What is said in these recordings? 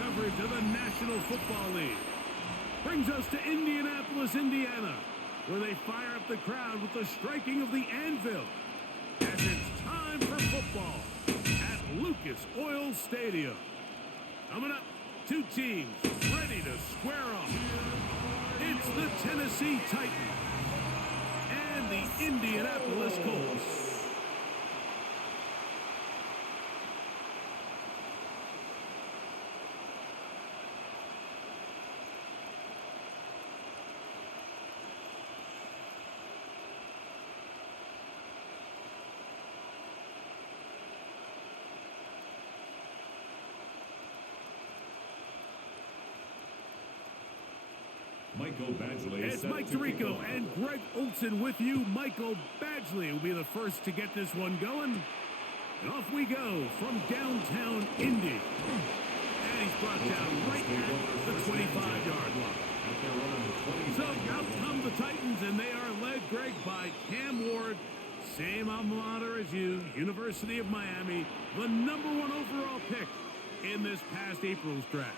coverage of the National Football League. Brings us to Indianapolis, Indiana, where they fire up the crowd with the striking of the anvil. As it's time for football at Lucas Oil Stadium. Coming up, two teams ready to square off. It's the Tennessee Titans and the Indianapolis Colts. It's Mike Tirico and Greg Olson with you. Michael Badgley will be the first to get this one going. And off we go from downtown Indy. And he's brought down right at the 25-yard line. So out come the Titans, and they are led, Greg, by Cam Ward. Same alma mater as you, University of Miami, the #1 overall pick in this past April's draft.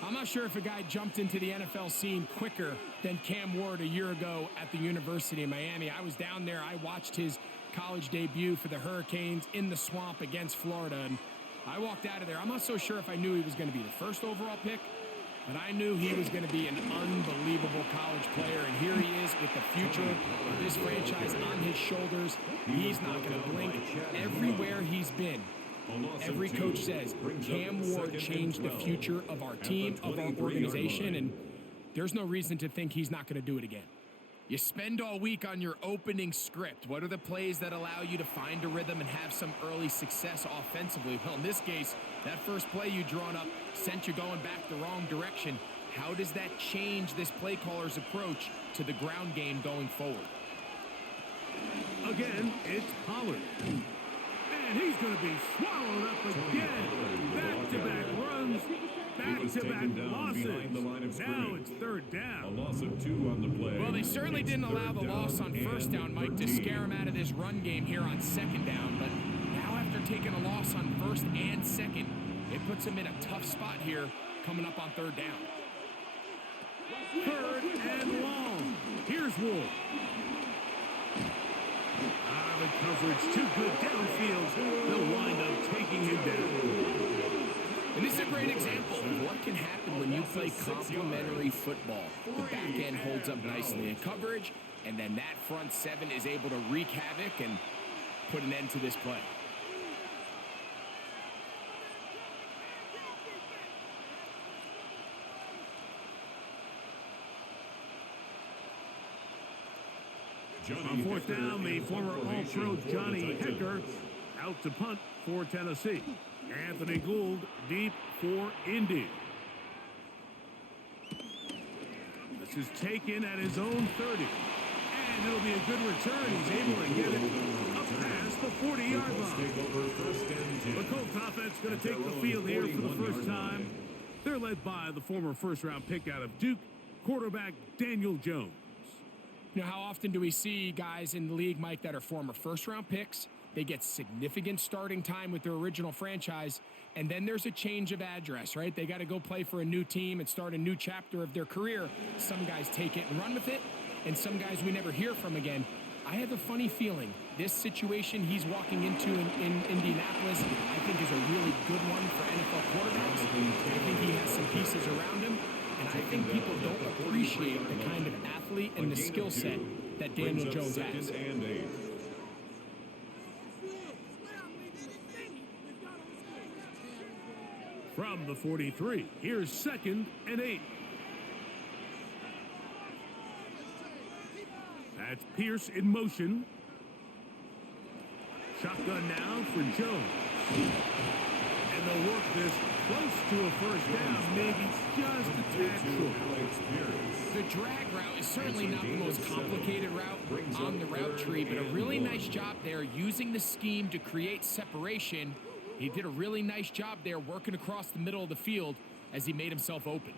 I'm not sure if a guy jumped into the NFL scene quicker than Cam Ward a year ago at the University of Miami. I was down there. I watched his college debut for the Hurricanes in the swamp against Florida, and I walked out of there. I'm not so sure if I knew he was going to be the first overall pick, but I knew he was going to be an unbelievable college player, and here he is with the future of this franchise on his shoulders. He's not going to blink. Everywhere he's been, every coach says Cam Ward changed the future of our team, of our organization, and there's no reason to think he's not going to do it again. You spend all week on your opening script. What are the plays that allow you to find a rhythm and have some early success offensively? Well, in this case, that first play you drawn up sent you going back the wrong direction. How does that change this play caller's approach to the ground game going forward? Again, it's Pollard. And he's going to be swallowed up again. Back-to-back runs, back-to-back losses. Now it's third down. A loss of 2 on the play. Well, they certainly didn't allow the loss on first down, Mike, to scare him out of this run game here on second down. But now after taking a loss on first and second, it puts him in a tough spot here coming up on third down. Third and long. Here's Ward. Out of coverage, too good downfield. They'll wind up taking him down. And this is a great example of what can happen when you play complementary football. The back end holds up nicely in coverage, and then that front seven is able to wreak havoc and put an end to this play. On fourth down, the former All-Pro Johnny Hecker out to punt for Tennessee. Anthony Gould deep for Indy. This is taken at his own 30. And it'll be a good return. He's able to get it up past the 40-yard line. The Colts offense going to take the field here for the first time. They're led by the former first-round pick out of Duke, quarterback Daniel Jones. You know, how often do we see guys in the league, Mike, that are former first-round picks? They get significant starting time with their original franchise, and then there's a change of address, right? They got to go play for a new team and start a new chapter of their career. Some guys take it and run with it, and some guys we never hear from again. I have a funny feeling this situation he's walking into in Indianapolis, I think, is a really good one for NFL quarterbacks. I think he has some pieces around him. And I think people don't appreciate the kind of athlete and the skill set that Daniel Jones has. From the 43, here's 2nd and 8. That's Pierce in motion. Shotgun now for Jones. And they'll work this close to a first down, maybe just a tad short. The drag route is certainly not the most complicated route on the route tree, but a really nice job there using the scheme to create separation. He did a really nice job there working across the middle of the field as he made himself open.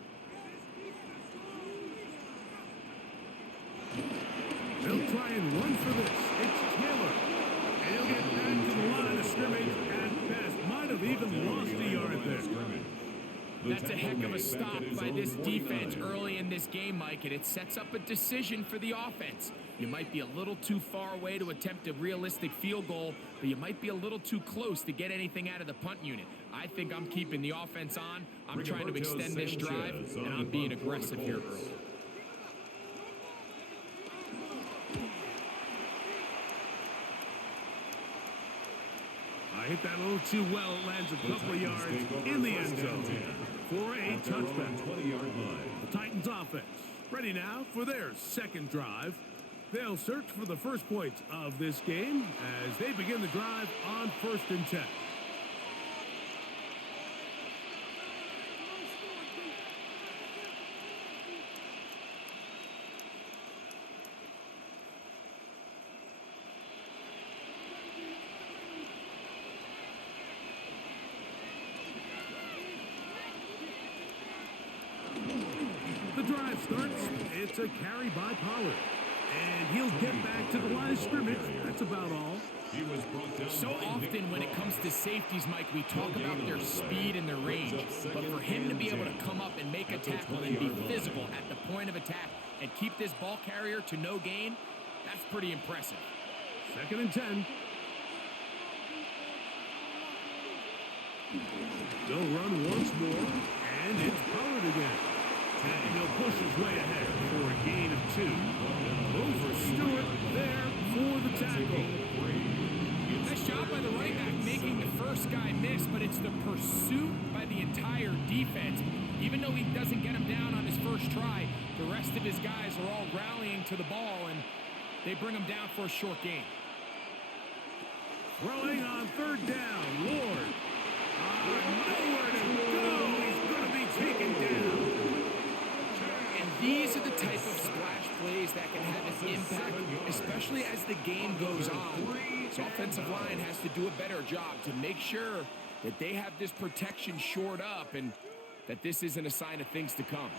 They'll try and run for this. It's Taylor. And he'll get back to the line of scrimmage at best. Might have even lost a yard there. That's a heck of a stop by this defense early in this game, Mike, and it sets up a decision for the offense. You might be a little too far away to attempt a realistic field goal, but you might be a little too close to get anything out of the punt unit. I think I'm keeping the offense on. I'm trying to extend this drive, and I'm being aggressive here early. I hit that a little too well. It lands a couple of yards in the end zone for a touchback. The Titans offense ready now for their second drive. They'll search for the first points of this game as they begin the drive on 1st and 10. The drive starts. It's a carry by Pollard. And he'll get back to the line of scrimmage. That's about all. So often when it comes to safeties, Mike, we talk about their speed and their range. But for him to be able to come up and make a tackle and be physical at the point of attack and keep this ball carrier to no gain, that's pretty impressive. 2nd and 10. They'll run once more. And it's Pollard again. And he'll push his way ahead for a gain of 2. Over Stewart there for the tackle. Nice job by the running back making the first guy miss, but it's the pursuit by the entire defense. Even though he doesn't get him down on his first try, the rest of his guys are all rallying to the ball, and they bring him down for a short gain. Throwing on 3rd down, Lord. Nowhere to go. He's going to be taken down. These are the type of splash plays that can have an impact, especially as the game goes on. This offensive line has to do a better job to make sure that they have this protection shored up and that this isn't a sign of things to come.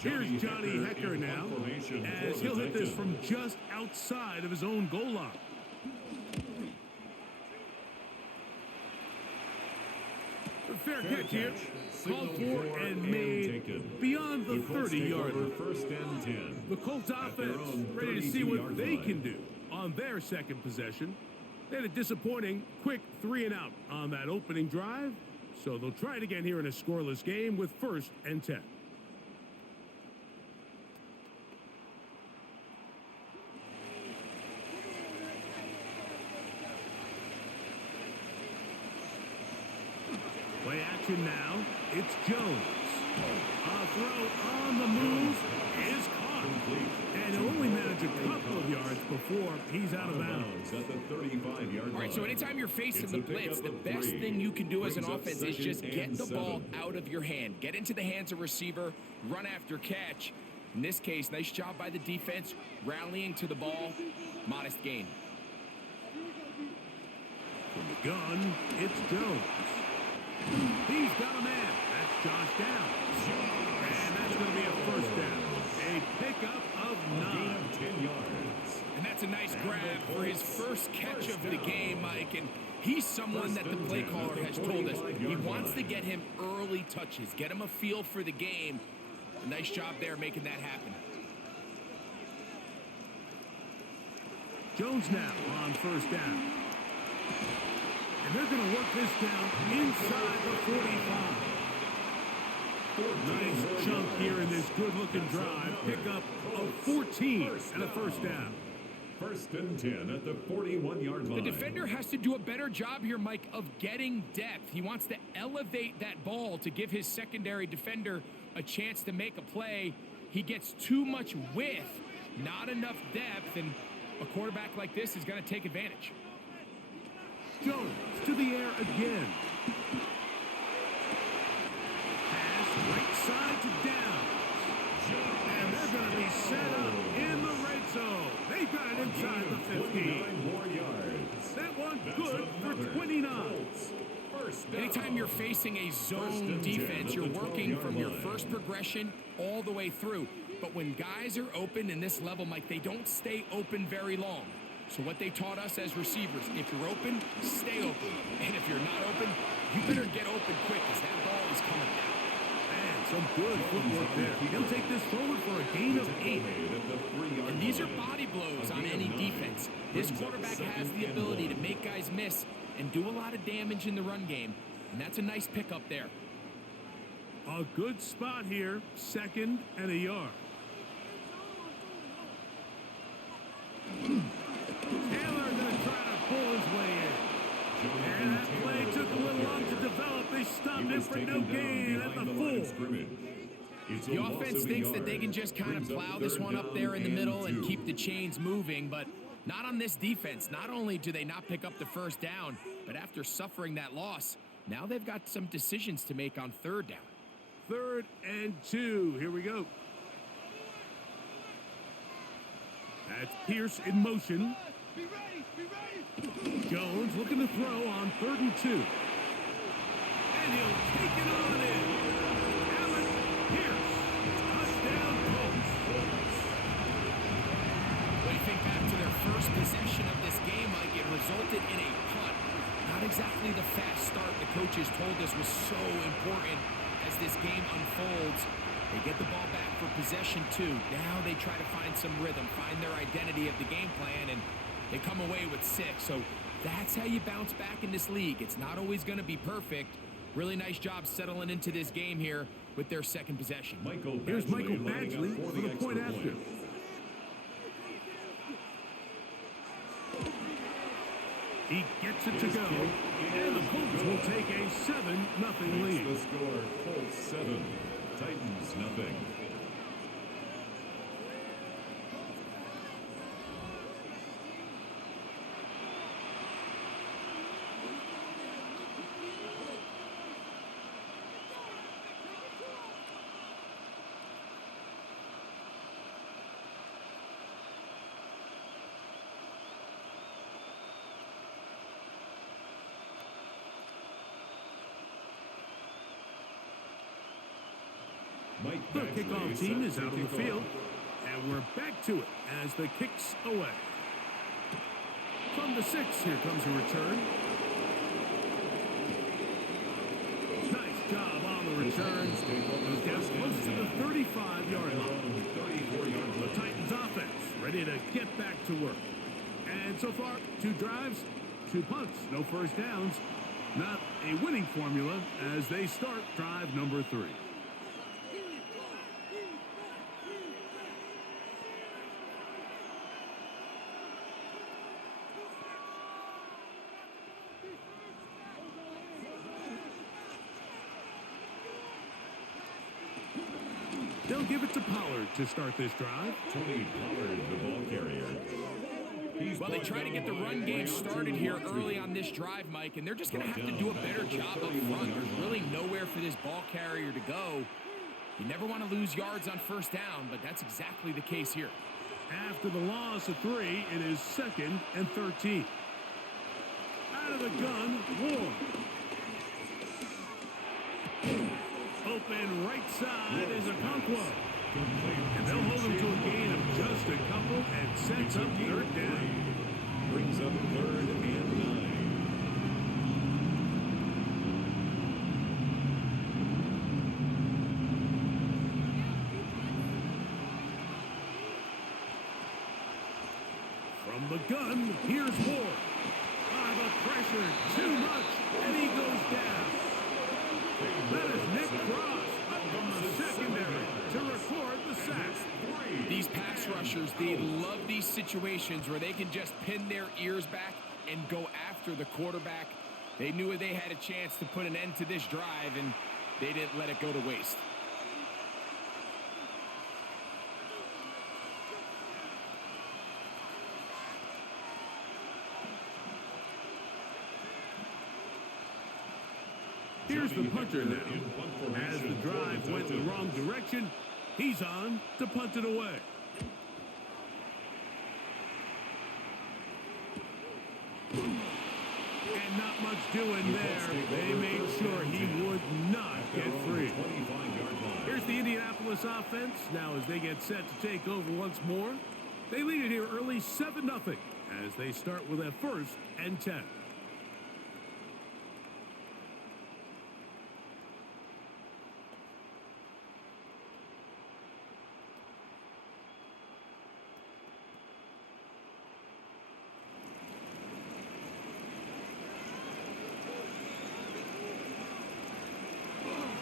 Here's Johnny Hecker now, as he'll hit this from just outside of his own goal line. A fair catch here, called for and made beyond the 30-yard line. 1st and 10. The Colts offense ready to see what they can do on their second possession. They had a disappointing quick 3-and-out on that opening drive, so they'll try it again here in a scoreless game with 1st and 10. Play action now. It's Jones. A throw on the move is caught. And he'll only manage a couple of yards before he's out of bounds. At the 35-yard line. All right, so anytime you're facing the blitz, the best thing you can do as an offense is just get the ball out of your hand. Get into the hands of receiver, run after catch. In this case, nice job by the defense, rallying to the ball. Modest gain. From the gun, it's Jones. He's got a man. That's Josh Downs. And that's going to be a 1st down. A pickup of 9. 10 yards. And that's a nice grab for his first catch of the game, Mike. And he's someone that the play caller has told us he wants to get him early touches, get him a feel for the game. A nice job there making that happen. Jones now on 1st down. And they're going to work this down inside the 45. Nice chunk here in this good-looking drive. Pick up of 14 and a 1st down. 1st and 10 at the 41-yard line. The defender has to do a better job here, Mike, of getting depth. He wants to elevate that ball to give his secondary defender a chance to make a play. He gets too much width, not enough depth, and a quarterback like this is going to take advantage. Jones to the air again. Pass right side to Downs. And they're going to be set up in the red zone. They've got it inside the 15. 29 more yards. That one good for 29. Anytime you're facing a zone defense, you're working from your first progression all the way through. But when guys are open in this level, Mike, they don't stay open very long. So what they taught us as receivers, if you're open, stay open. And if you're not open, you better get open quick because that ball is coming down. Man, some good footwork there. He'll take this forward for a gain of 8. And these are body blows on any defense. This quarterback has the ability to make guys miss and do a lot of damage in the run game. And that's a nice pickup there. A good spot here, 2nd and a yard. Taylor going to try to pull his way in. And that play took a little long to develop. They stopped him for no gain at the full. The offense thinks that they can just kind of plow this one up there in the middle and keep the chains moving, but not on this defense. Not only do they not pick up the first down, but after suffering that loss, now they've got some decisions to make on 3rd down. 3rd and 2. Here we go. That's Pierce in motion. Be ready. Jones looking to throw on 3rd and 2. And he'll take it on in. Allen Pierce. Touchdown Colts. When you think back to their first possession of this game, Mike, it resulted in a punt. Not exactly the fast start the coaches told us was so important as this game unfolds. They get the ball back for possession 2. Now they try to find some rhythm, find their identity of the game plan, and they come away with 6. So that's how you bounce back in this league. It's not always going to be perfect. Really nice job settling into this game here with their 2nd possession. Here's Michael Badgley for the point after. He gets it to go, and the Colts will take a 7-0 lead. The score, Colts 7, Titans nothing. The kickoff team is out on the field, and we're back to it as the kick's away. From the 6, here comes a return. Nice job on the return. Goes down close to the 35-yard line. The Titans offense ready to get back to work. And so far, 2 drives, 2 punts, no first downs. Not a winning formula as they start drive number 3. They'll give it to Pollard to start this drive. Tony Pollard, the ball carrier. Well, they try to get the run game started here early on this drive, Mike, and they're just going to have to do a better job up front. There's really nowhere for this ball carrier to go. You never want to lose yards on first down, but that's exactly the case here. After the loss of 3, it is 2nd and 13. Out of the gun, Ward. Open right side is Okonkwo. And they'll hold him to a gain of just a couple and sets up 3rd down. Brings up 3rd and 9. From the gun, here's Ward. The pressure, too much, and he goes down. That is Nick Cross up from the secondary to record the sack. These pass rushers, they love these situations where they can just pin their ears back and go after the quarterback. They knew they had a chance to put an end to this drive, and they didn't let it go to waste. Here's the punter now. As the drive went the wrong direction, he's on to punt it away. And not much doing there. They made sure he would not get free. Here's the Indianapolis offense. Now as they get set to take over once more. They lead it here early 7-0 as they start with a 1st and 10.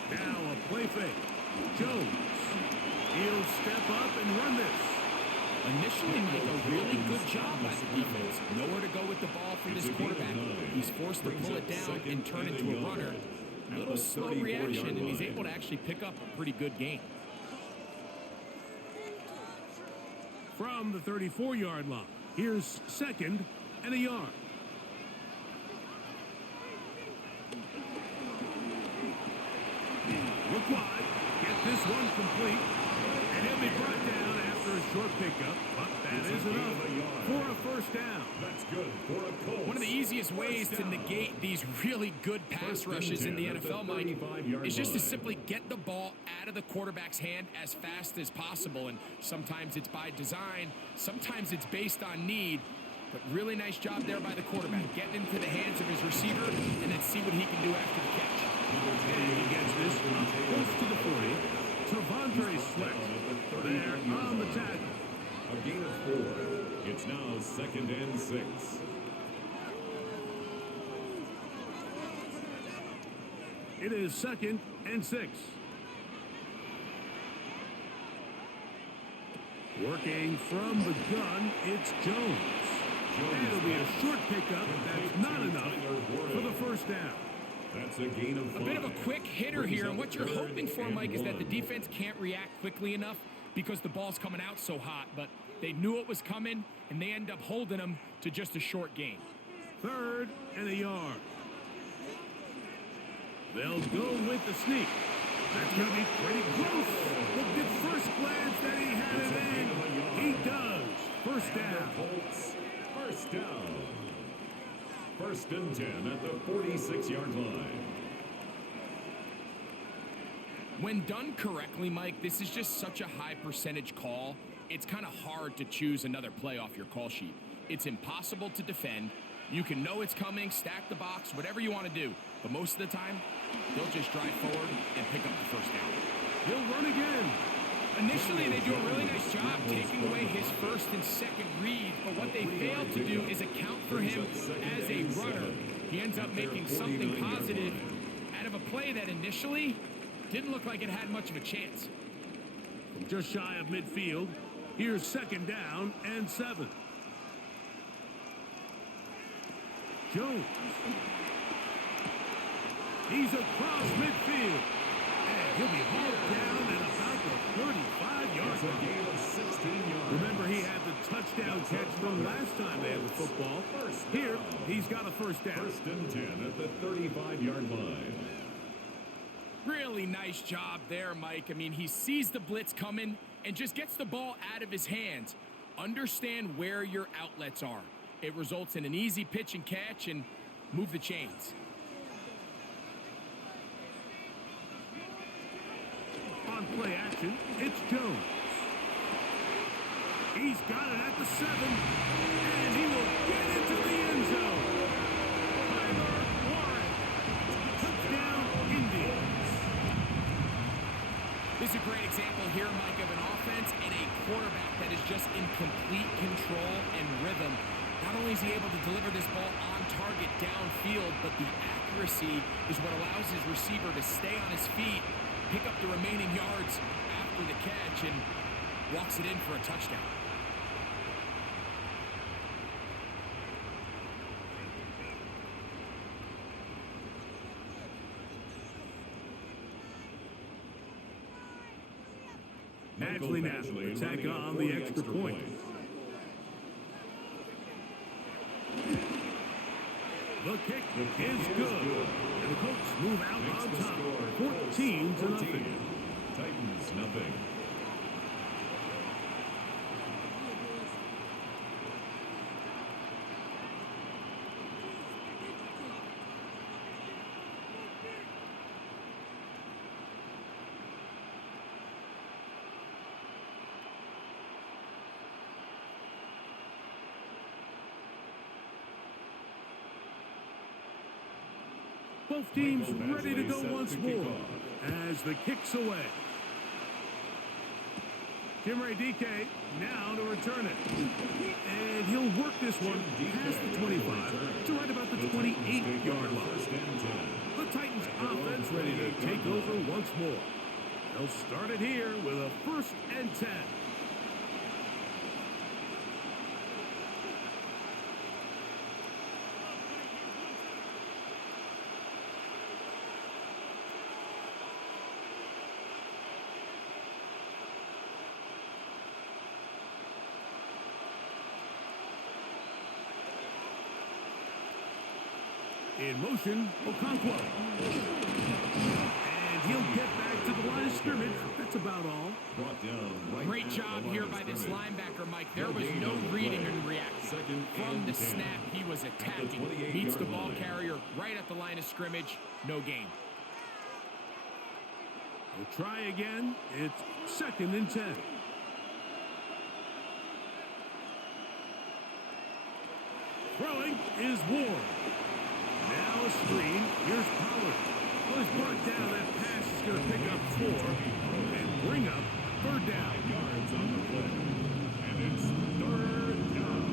Now a play fake. Jones. He'll step up and run this. Initially, make a really good job by the defense. Nowhere to go with the ball for this quarterback. He's forced to pull it down and turn into a runner. A little slow reaction, and he's able to actually pick up a pretty good gain. From the 34-yard line, here's 2nd and a yard. Look wide. Get this one complete. And he'll be brought down after a short pickup. But that is enough for a 1st down. That's good for a Colts. One of the easiest ways to negate these really good pass rushes in the NFL, Mike, is just to simply get the ball out of the quarterback's hand as fast as possible. And sometimes it's by design. Sometimes it's based on need. But really nice job there by the quarterback, getting into the hands of his receiver and then see what he can do after the catch. And he gets this up close to the 40. Tavondre Sweat there on the tackle. A gain of 4. It's now 2nd and 6. It is 2nd and 6. Working from the gun, it's Jones. And it'll be a short pickup. That's not enough for the 1st down. That's a gain of 5. A bit of a quick hitter here, and what you're hoping for, Mike, is that the defense can't react quickly enough because the ball's coming out so hot, but they knew it was coming, and they end up holding them to just a short gain. 3rd and a yard. They'll go with the sneak. That's going to be pretty close. Look at first glance that he had it in. He does. 1st down. Colts, 1st down. 1st and 10 at the 46-yard line. When done correctly, Mike, this is just such a high percentage call. It's kind of hard to choose another play off your call sheet. It's impossible to defend. You can know it's coming, stack the box, whatever you want to do. But most of the time, they'll just drive forward and pick up the 1st down. He'll run again. Initially, they do a really nice job taking away his 1st and 2nd read, but what they fail to do is account for him as a runner. He ends up making something positive out of a play that initially didn't look like it had much of a chance. From just shy of midfield, here's 2nd down and 7. Jones. He's across midfield. And he'll be hauled down at about the 35-yard line. Remember, he had the touchdown catch from last time they had the football. Here, he's got a 1st down. 1st and 10 at the 35-yard line. Really nice job there, Mike. I mean, he sees the blitz coming and just gets the ball out of his hands. Understand where your outlets are. It results in an easy pitch and catch and move the chains. On play action, it's Jones. He's got it at the 7, and he will get into the end zone. Tyler Warren. Touchdown, Indians. This is a great example here, Mike, of an offense and a quarterback that is just in complete control and rhythm. Not only is he able to deliver this ball on target downfield, but the accuracy is what allows his receiver to stay on his feet, pick up the remaining yards after the catch, and walks it in for a touchdown. Badgley now, attack on the extra point. The kick is good. And the Colts move out on top, 14-0. Titans, nothing. Both teams ready to go once more as the kick's away. Jimray DK now to return it. And he'll work this one past the 25 to right about the 28-yard line. The Titans offense ready to take over once more. They'll start it here with a 1st and 10. In motion, Okonkwo. And he'll get back to the line of scrimmage. That's about all. Great job here by this linebacker, Mike. There was no reading and reacting. From the snap, he was attacking. Meets the ball carrier right at the line of scrimmage. No gain. We'll try again. It's 2nd and 10. Throwing is Ward. Now a screen. Here's Pollard. Well, he's brought down. That pass is going to pick up 4 and bring up 3rd down. Yards on the play. And it's 3rd down.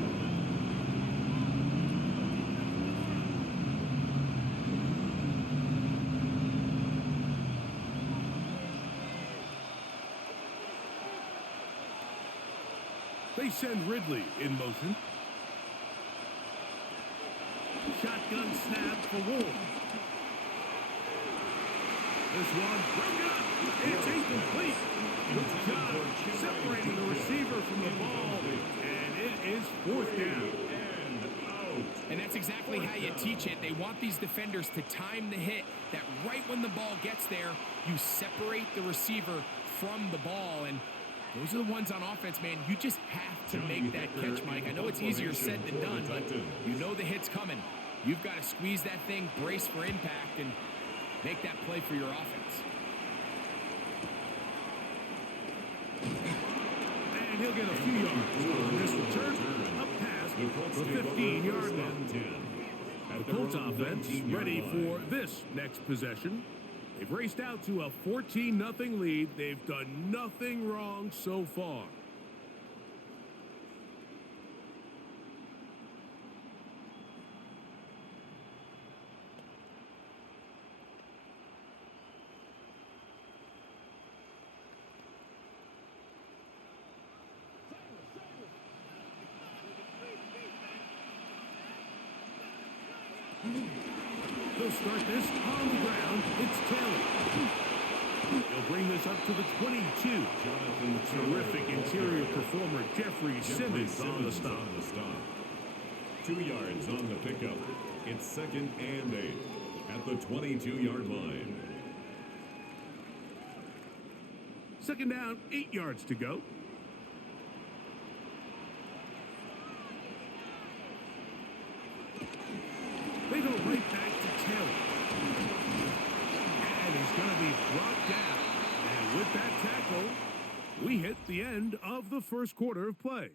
They send Ridley in motion. Shotgun snap for Ward. This one broken up. It's incomplete. Good job separating the receiver from the ball. And it is 4th down. And that's exactly how you teach it. They want these defenders to time the hit, that right when the ball gets there, you separate the receiver from the ball. And those are the ones on offense, man. You just have to make that catch, Mike. I know it's easier said than done, but you know the hit's coming. You've got to squeeze that thing, brace for impact, and make that play for your offense. And he'll get a few yards on this return, up past the 15-yard line. The Colts offense ready for this next possession. They've raced out to a 14-0 lead. They've done nothing wrong so far. They'll start this on the ground. It's Taylor. He'll bring this up to the 22. Terrific interior performer Jeffrey Simmons on the stop. 2 yards on the pickup. It's 2nd and 8 at the 22-yard line. 2nd down, 8 yards to go. They go right back to Taylor. And he's going to be brought down. And with that tackle, we hit the end of the 1st quarter of play.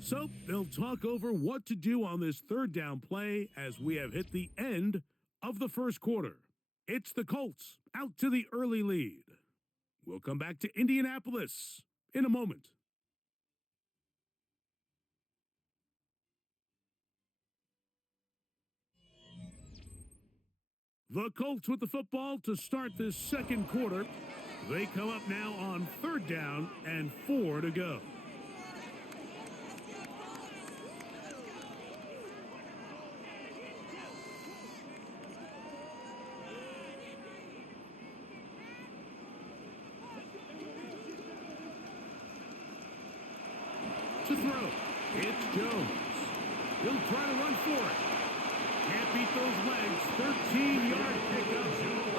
So they'll talk over what to do on this 3rd down play as we have hit the end of the 1st quarter. It's the Colts out to the early lead. We'll come back to Indianapolis in a moment. The Colts with the football to start this 2nd quarter. They come up now on 3rd down and 4 to go. To throw, it's Jones. He'll try to run for it. Can't beat those legs. 13-yard pickup.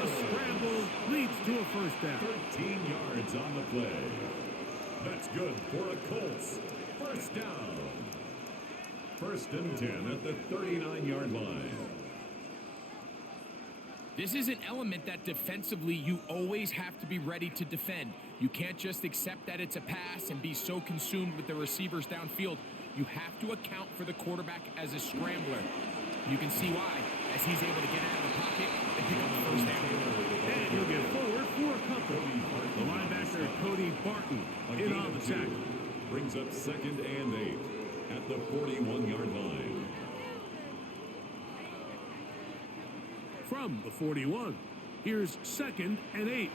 A scramble leads to a 1st down. 13 yards on the play. That's good for a Colts. 1st down. 1st and 10 at the 39-yard line. This is an element that defensively you always have to be ready to defend. You can't just accept that it's a pass and be so consumed with the receivers downfield. You have to account for the quarterback as a scrambler. You can see why. as he's able to get out of the pocket and pick up the first down. And he'll get forward for a couple. The linebacker, Cody Barton, in on the tackle. Brings up 2nd and 8 at the 41-yard line. From the 41, here's 2nd and 8.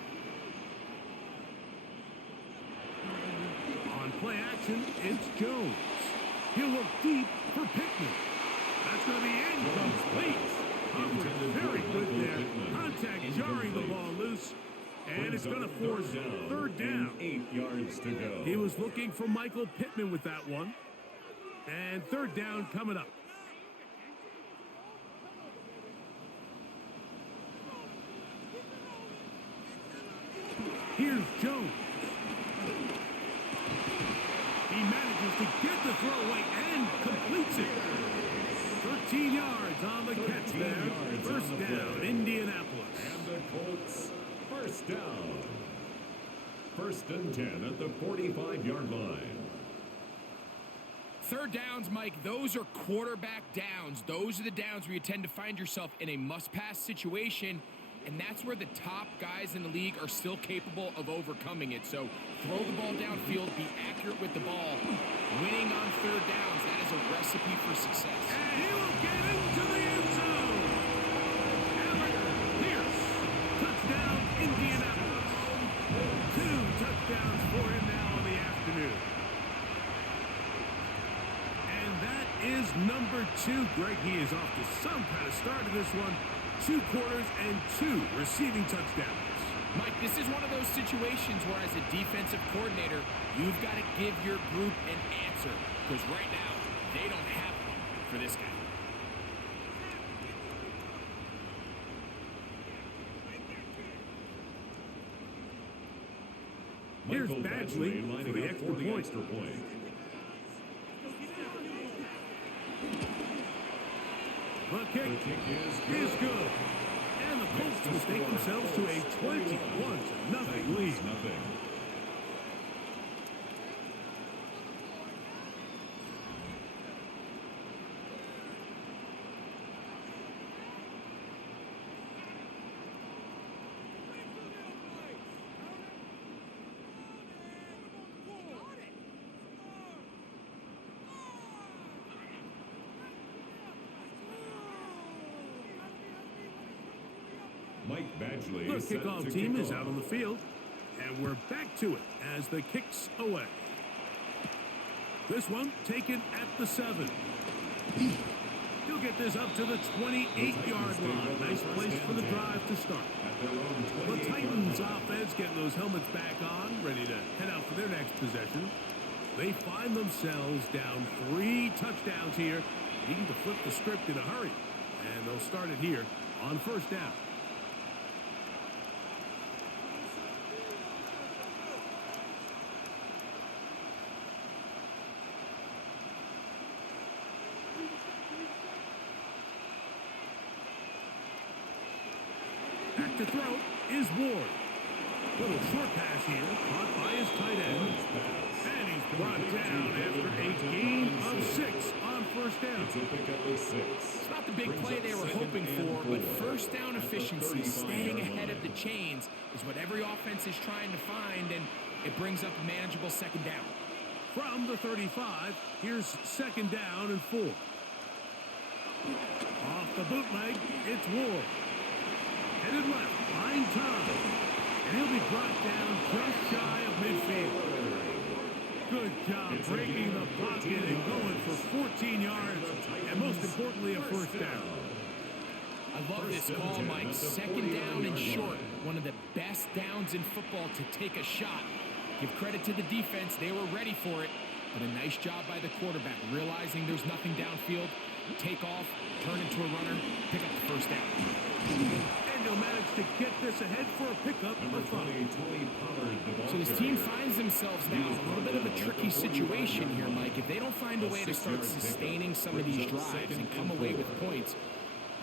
On play action, it's Jones. He'll look deep for Pittman. That's going to be incomplete. Covered very good there. Contact jarring the ball loose. And it's going to force 3rd down. 8 yards to go. He was looking for Michael Pittman with that one. And 3rd down coming up. Here's Jones. He manages to get the throw away and completes it. 13 yards on the catch there. 1st down, Indianapolis. And the Colts, 1st down. 1st and 10 at the 45-yard line. 3rd downs, Mike, those are quarterback downs. Those are the downs where you tend to find yourself in a must-pass situation, and that's where the top guys in the league are still capable of overcoming it. So throw the ball downfield, be accurate with the ball. Winning on 3rd downs, that is a recipe for success. And he will get into the end zone. Alec Pierce, touchdown Indianapolis. 2 touchdowns for him now in the afternoon. And that is number 2. Greg, he is off to some kind of start in this one. 2 quarters and 2 receiving touchdowns. Mike, this is one of those situations where as a defensive coordinator, you've got to give your group an answer. Because right now, they don't have one for this guy. Here's Badgley for the extra point. The kick is good. And the Colts will take themselves to a 21-0 lead. Mike Badgley. The kickoff team is out on the field, and we're back to it as the kick's away. This one taken at the 7. He'll get this up to the 28-yard line. Nice place for the drive to start. The Titans offense getting those helmets back on, ready to head out for their next possession. They find themselves down 3 touchdowns here, needing to flip the script in a hurry. And they'll start it here on 1st down. Back to throw is Ward. Little short pass here, caught by his tight end. And he's brought down after a gain of 6 on 1st down. It's a pickup of 6. It's not the big play they were hoping for, but 1st down efficiency, staying ahead of the chains, is what every offense is trying to find, and it brings up a manageable 2nd down. From the 35, here's 2nd down and 4. Off the bootleg, it's Ward. Headed left, buying time. And he'll be brought down just shy of midfield. Good job breaking the pocket and going for 14 yards. And most importantly, a 1st down. I love this call, Mike. 2nd down and short. One of the best downs in football to take a shot. Give credit to the defense. They were ready for it. But a nice job by the quarterback, realizing there's nothing downfield. Take off, turn into a runner, pick up the 1st down. And he'll manage to get this ahead for a pickup of 5. So this team finds themselves now in a little bit of a tricky situation here, Mike. If they don't find a way to start sustaining some of these drives and come away with points,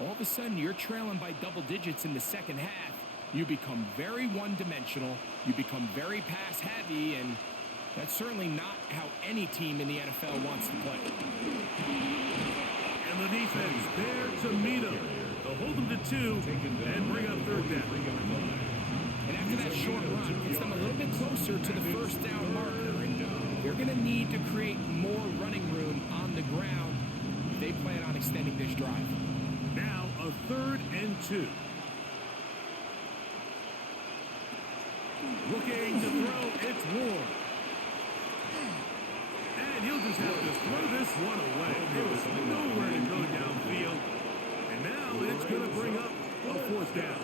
all of a sudden you're trailing by double digits in the 2nd half. You become very one-dimensional, you become very pass-heavy, and that's certainly not how any team in the NFL wants to play. And the defense there to meet him. The hold them to 2 and bring up third down. And after that short run, puts them a little bit closer to the first down marker. And they're going to need to create more running room on the ground if they plan on extending this drive. Now a 3rd and 2. Looking to throw, it's Ward. And he'll just have to throw this one away. There was nowhere to go downfield. And now it's going to bring up a 4th down.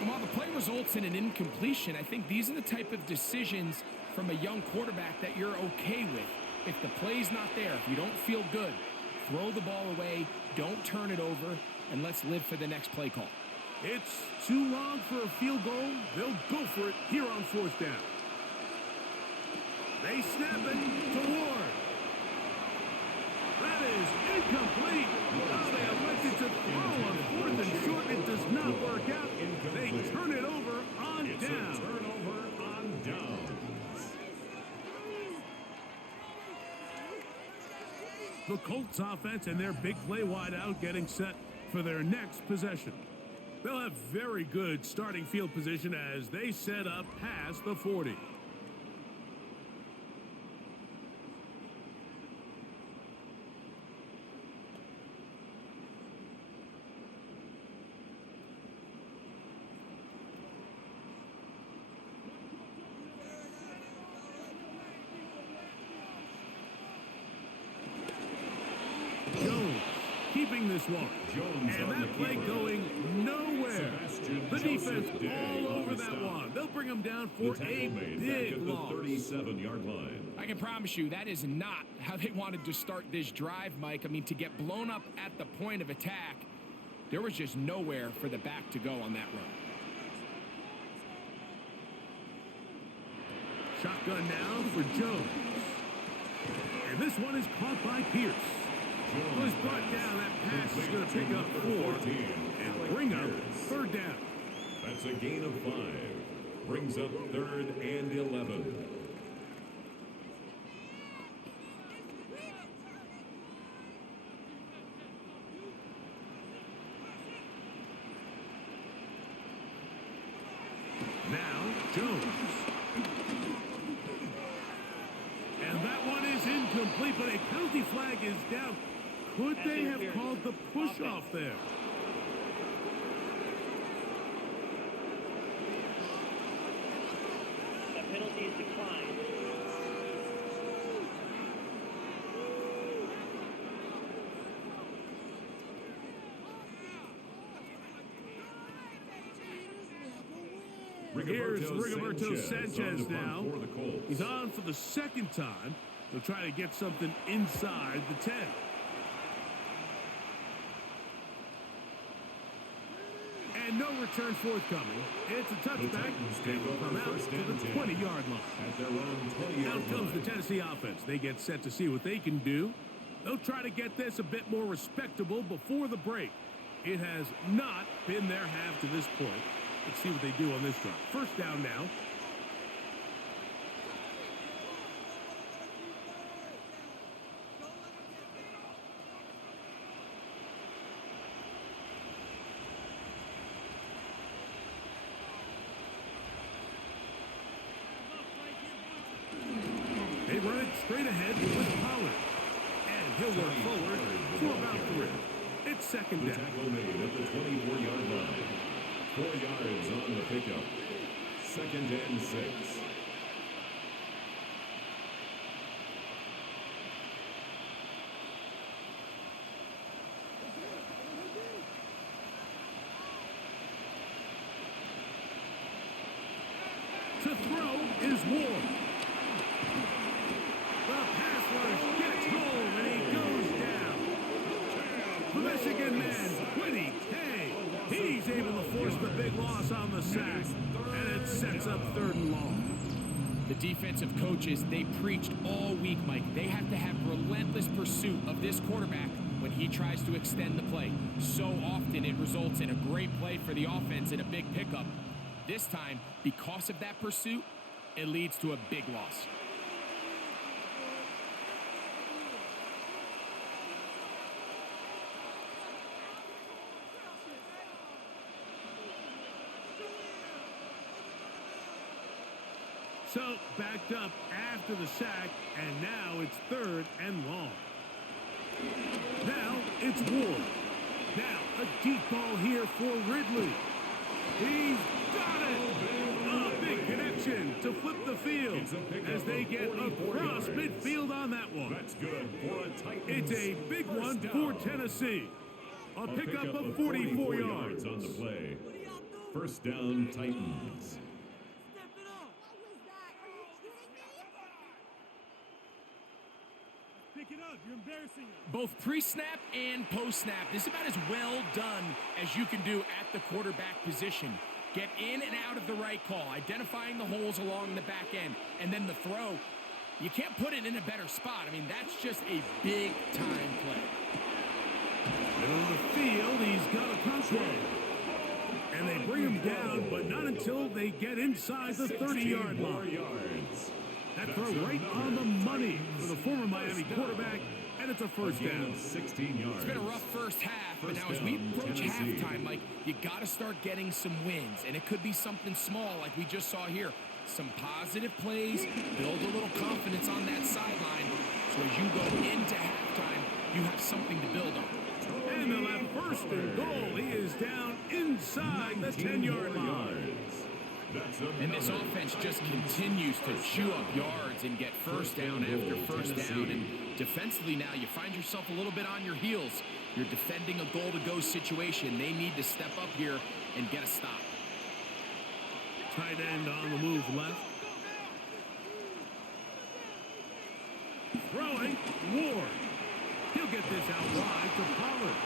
And while the play results in an incompletion, I think these are the type of decisions from a young quarterback that you're okay with. If the play's not there, if you don't feel good, throw the ball away, don't turn it over, and let's live for the next play call. It's too long for a field goal. They'll go for it here on 4th down. They snap it to Ward. That is incomplete. Oh, they elected to throw on 4th and short. It does not work out. They turn it over on It's down. a turnover on downs. The Colts offense and their big play wideout getting set for their next possession. They'll have very good starting field position as they set up past the 40. Jones keeping this one. Jones And on that the play keeper. going nowhere. Sebastian The defense Joseph Day all on over the that stop. one. They'll bring them down The for a tackle made back big at the loss. 37-yard line. I can promise you that is not how they wanted to start this drive, Mike. I mean, to get blown up at the point of attack, there was just nowhere for the back to go on that run. Shotgun now for Jones. And this one is caught by Pierce. Who is brought down. That pass is going to pick up 4 and bring up 3rd down. That's a gain of 5. Brings up 3rd and 11. Now Jones. And that one is incomplete, but a penalty flag is down. Could they have called the push off there? The penalty is declined. Here's Rigoberto Sanchez on the now. punt for the Colts. He's on for the 2nd time. They'll try to get something inside the 10. And no return forthcoming. It's a The touchback. Titans take over Come out 1st to and the 10 20-yard line. at their own 20-yard Out comes line. the Tennessee offense. They get set to see what they can do. They'll try to get this a bit more respectable before the break. It has not been their half to this point. Let's see what they do on this drive. 1st down now. They run it straight ahead with Pollard. And he'll work forward for about 3. It's 2nd The down. tackle made at the 24-yard line. 4 yards on the pickup. 2nd and 6. To throw is Ward. The pass rush gets home and he goes down. The Michigan man, Quiddy Tay. He's able to force the big loss on the sack. And it sets up 3rd and long. The defensive coaches, they preached all week, Mike. They have to have relentless pursuit of this quarterback when he tries to extend the play. So often it results in a great play for the offense and a big pickup. This time, because of that pursuit, it leads to a big loss. So, backed up after the sack, and now it's 3rd and long. Now it's Ward. Now a deep ball here for Ridley. He's got it! A big connection to flip the field as they get across midfield on that one. That's good for a Titans. It's a big one for Tennessee. A pickup of 44 yards on the play. First down, Titans. Pick it up. You're embarrassing us. Both pre-snap and post-snap, this is about as well done as you can do at the quarterback position. Get in and out of the right call, identifying the holes along the back end, and then the throw. You can't put it in a better spot. I mean, that's just a big-time play. Middle of the field, he's got a control. And they bring him down, but not until they get inside the 30-yard line. That throw right on the money for the former Miami quarterback, and it's a first down. 16 yards. It's been a rough first half, but now as we approach halftime, Mike, you got to start getting some wins, and it could be something small like we just saw here. Some positive plays, build a little confidence on that sideline, so as you go into halftime, you have something to build on. And they'll have first and goal. He is down inside the 10-yard line. And this offense just continues to chew up yards and get first down after first down. And defensively now, you find yourself a little bit on your heels. You're defending a goal-to-go situation. They need to step up here and get a stop. Tight end on the move left. Throwing, Ward. He'll get this out wide to Pollard.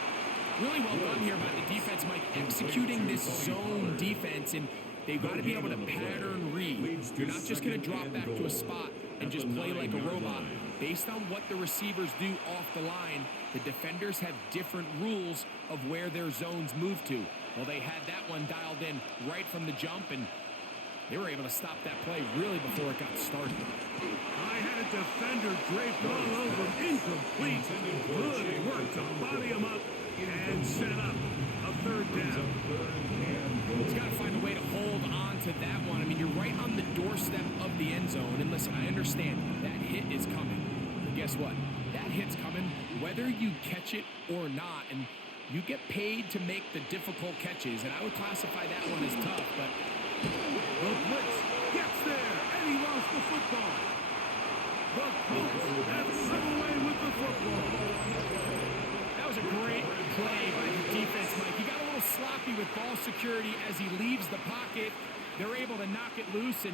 Really well done here by the defense, Mike, executing this zone defense, and they've got to be able to pattern read. You're not just going to drop back to a spot and just play like a robot. Based on what the receivers do off the line, the defenders have different rules of where their zones move to. Well, they had that one dialed in right from the jump, and they were able to stop that play really before it got started. I had a defender draped all over him. Incomplete. Good work to body him up and set up a 3rd down. He's got to find a way to hold on to that one. I mean, you're right on the doorstep of the end zone. And listen, I understand that hit is coming. But guess what? That hit's coming whether you catch it or not. And you get paid to make the difficult catches. And I would classify that one as tough. But the blitz gets there, and he lost the football. The Colts have run away with the football. that was a great play by the defense, Mike. He got a little sloppy with ball security as he leaves the pocket. They're able to knock it loose and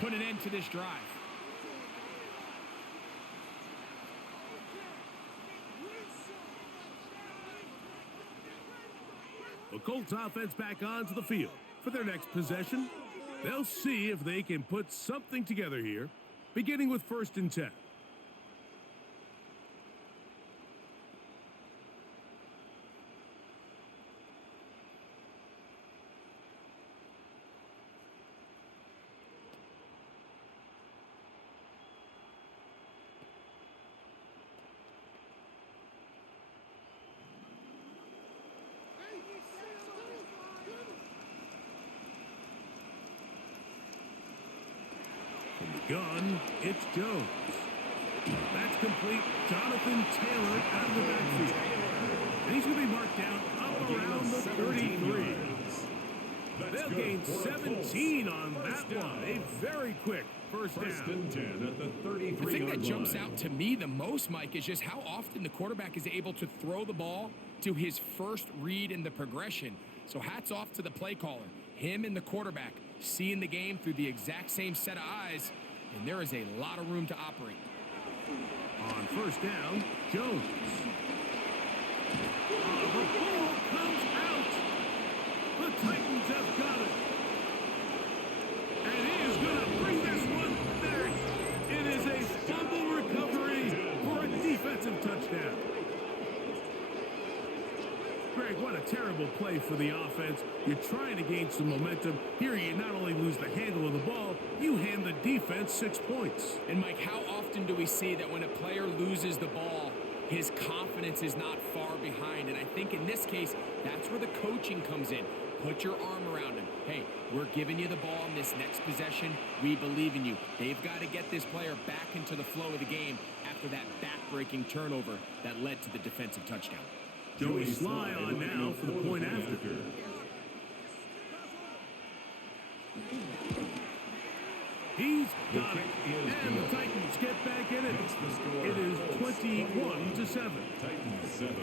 put an end to this drive. The Colts offense back onto the field for their next possession. They'll see if they can put something together here, beginning with 1st and 10. From the gun, it's Jones. That's complete. Jonathan Taylor out of the backfield. And he's going to be marked down up around the 33. They'll gain 17 on that one. A very quick first down. 1st and 10 at the 33-yard line. The thing that jumps out to me the most, Mike, is just how often the quarterback is able to throw the ball to his first read in the progression. So hats off to the play caller. Him and the quarterback seeing the game through the exact same set of eyes, and there is a lot of room to operate. On 1st down, Jones. The ball comes out. The Titans have got it. And he is going to bring this one back. It is a fumble recovery for a defensive touchdown. Greg, what a terrible play for the offense. You're trying to gain some momentum. Here you not only lose the handle of the ball, you hand the defense 6 points. And Mike, how often do we see that when a player loses the ball, his confidence is not far behind? And I think in this case, that's where the coaching comes in. Put your arm around him. Hey, we're giving you the ball in this next possession. We believe in you. They've got to get this player back into the flow of the game after that back-breaking turnover that led to the defensive touchdown. Joey Sly on now for the point after. He's got it. And the Titans get back in it. It is 21-7. Titans 7.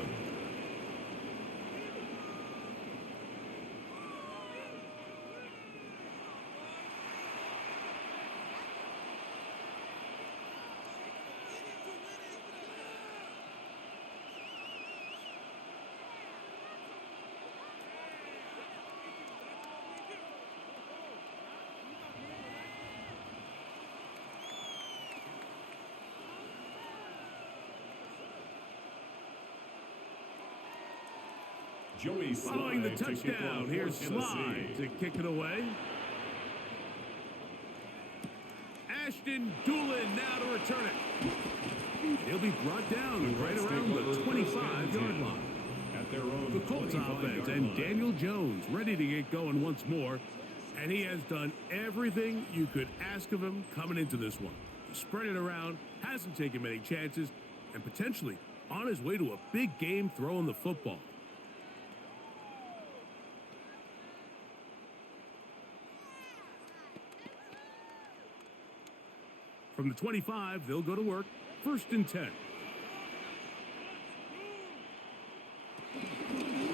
Joey Sly following the touchdown. Here's Sly to kick it away. Ashton Doolin now to return it. He'll be brought down right around the 25-yard line. At their own The Colts offense and Daniel Jones ready to get going once more. And he has done everything you could ask of him coming into this one. He spread it around, hasn't taken many chances, and potentially on his way to a big game throwing the football. From the 25, they'll go to work. 1st and 10.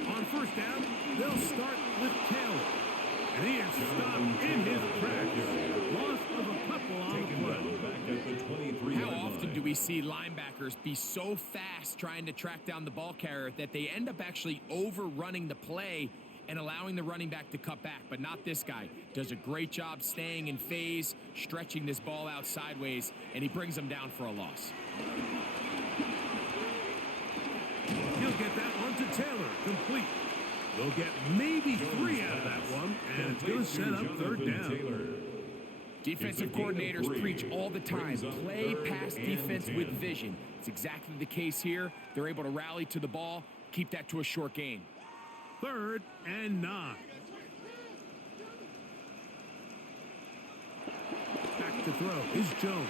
On 1st down, they'll start with Taylor. And he is stopped in his tracks. Loss of a couple on the play. How often do we see linebackers be so fast trying to track down the ball carrier that they end up actually overrunning the play and allowing the running back to cut back? But not this guy. Does a great job staying in phase, stretching this ball out sideways, and he brings them down for a loss. He'll get that one to Taylor, complete. They'll get maybe 3 out of that one, and it's going to set up 3rd down. Defensive coordinators preach all the time, play pass defense with vision. It's exactly the case here. They're able to rally to the ball, keep that to a short gain. 3rd and 9. Back to throw is Jones.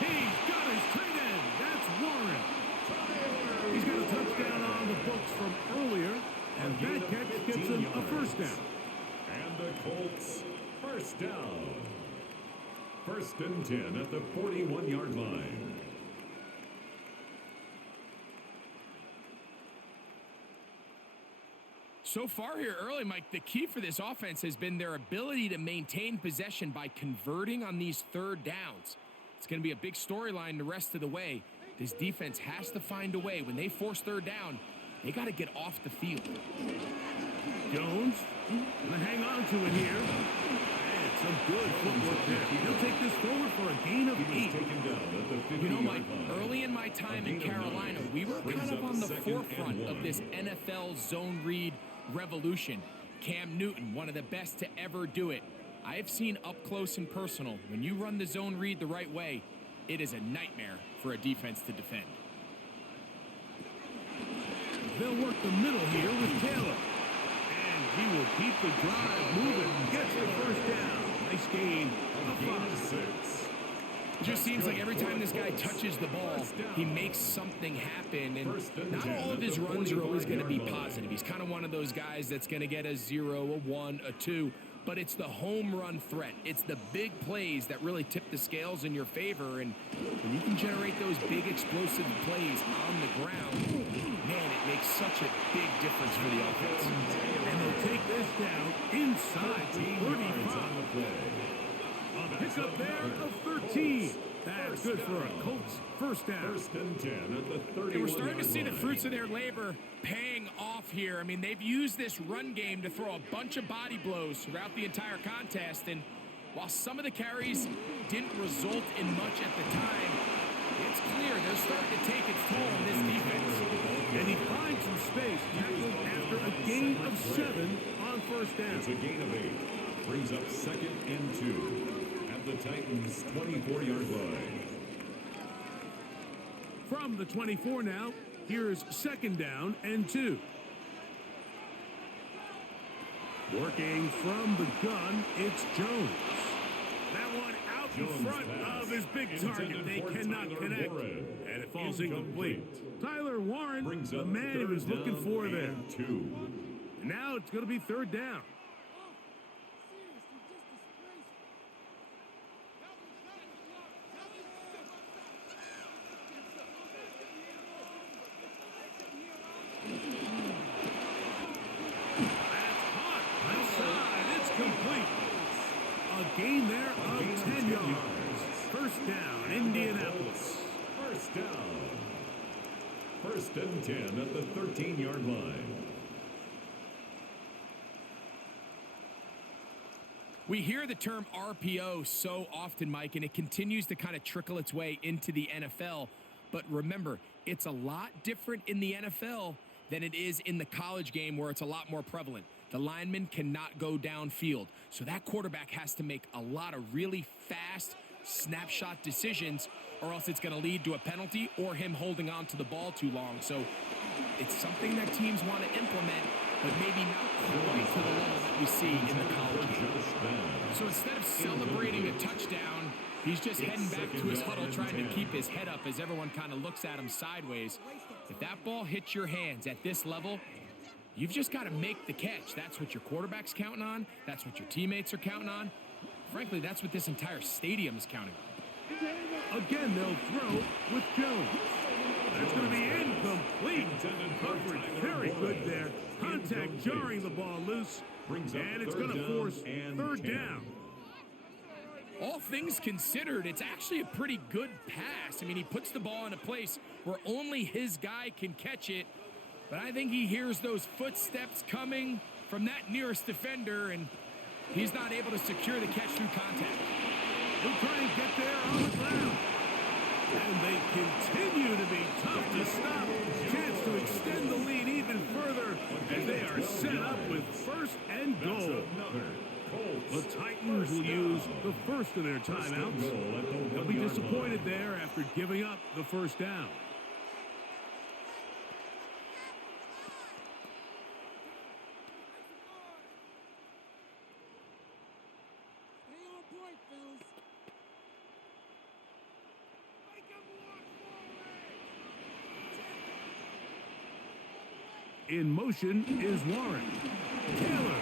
He's got his tight end. That's Warren. He's got a touchdown on the books from earlier, and that catch gets him a 1st down. And the Colts, 1st down. 1st and 10 at the 41-yard line. So far here early, Mike, the key for this offense has been their ability to maintain possession by converting on these 3rd downs. It's going to be a big storyline the rest of the way. This defense has to find a way. When they force 3rd down, they got to get off the field. Jones going to hang on to it here. And some good footwork there. He'll take this forward for a gain of 8. You know, Mike, early in my time in Carolina, we were kind of on the forefront of this NFL zone read revolution. Cam Newton, one of the best to ever do it. I have seen up close and personal, when you run the zone read the right way, it is a nightmare for a defense to defend. They'll work the middle here with Taylor. And he will keep the drive moving. Gets the 1st down. Nice gain of 5. It just seems like every time this guy touches the ball, he makes something happen, and not all of his runs are always going to be positive. He's kind of one of those guys that's going to get a 0, a 1, a 2, but it's the home run threat. It's the big plays that really tip the scales in your favor, and when you can generate those big explosive plays on the ground, man, it makes such a big difference for the offense. And they'll take this down inside the 35. A pickup there of 13. That's good for a Colts 1st down. 1st and 10 at the 31. And we're starting to see the fruits of their labor paying off here. I mean, they've used this run game to throw a bunch of body blows throughout the entire contest. And while some of the carries didn't result in much at the time, it's clear they're starting to take its toll on this defense. And he finds some space, tackled after a gain of 7 on 1st down. It's a gain of 8. Brings up 2nd and 2 at the Titans' 24-yard line. From the 24 now, here's 2nd down and 2. Working from the gun, it's Jones. That one out in front of his big target. They cannot connect, and it falls incomplete. Tyler Warren, the man he was looking for there. And now it's going to be third down. Gain there of 10 yards. First down, Indianapolis. First down. First and 10 at the 13-yard line. We hear the term RPO so often, Mike, and it continues to kind of trickle its way into the NFL. But remember, it's a lot different in the NFL than it is in the college game where it's a lot more prevalent. The lineman cannot go downfield. So that quarterback has to make a lot of really fast snapshot decisions, or else it's going to lead to a penalty or him holding on to the ball too long. So it's something that teams want to implement, but maybe not quite to the level that we see in the college game. So instead of celebrating a touchdown, he's just heading back to his huddle trying to keep his head up as everyone kind of looks at him sideways. If that ball hits your hands at this level, you've just got to make the catch. That's what your quarterback's counting on. That's what your teammates are counting on. Frankly, that's what this entire stadium is counting on. Again, they'll throw with Jones. That's going to be incomplete. Coverage very good there. Contact jarring the ball loose. And it's going to force third down. All things considered, it's actually a pretty good pass. I mean, he puts the ball in a place where only his guy can catch it. But I think he hears those footsteps coming from that nearest defender, and he's not able to secure the catch through contact. He'll try and get there on the ground. And they continue to be tough to stop. Chance to extend the lead even further as they are set up with first and goal. The Titans will use the first of their timeouts. They'll be disappointed there after giving up the first down. In motion is Warren. Taylor.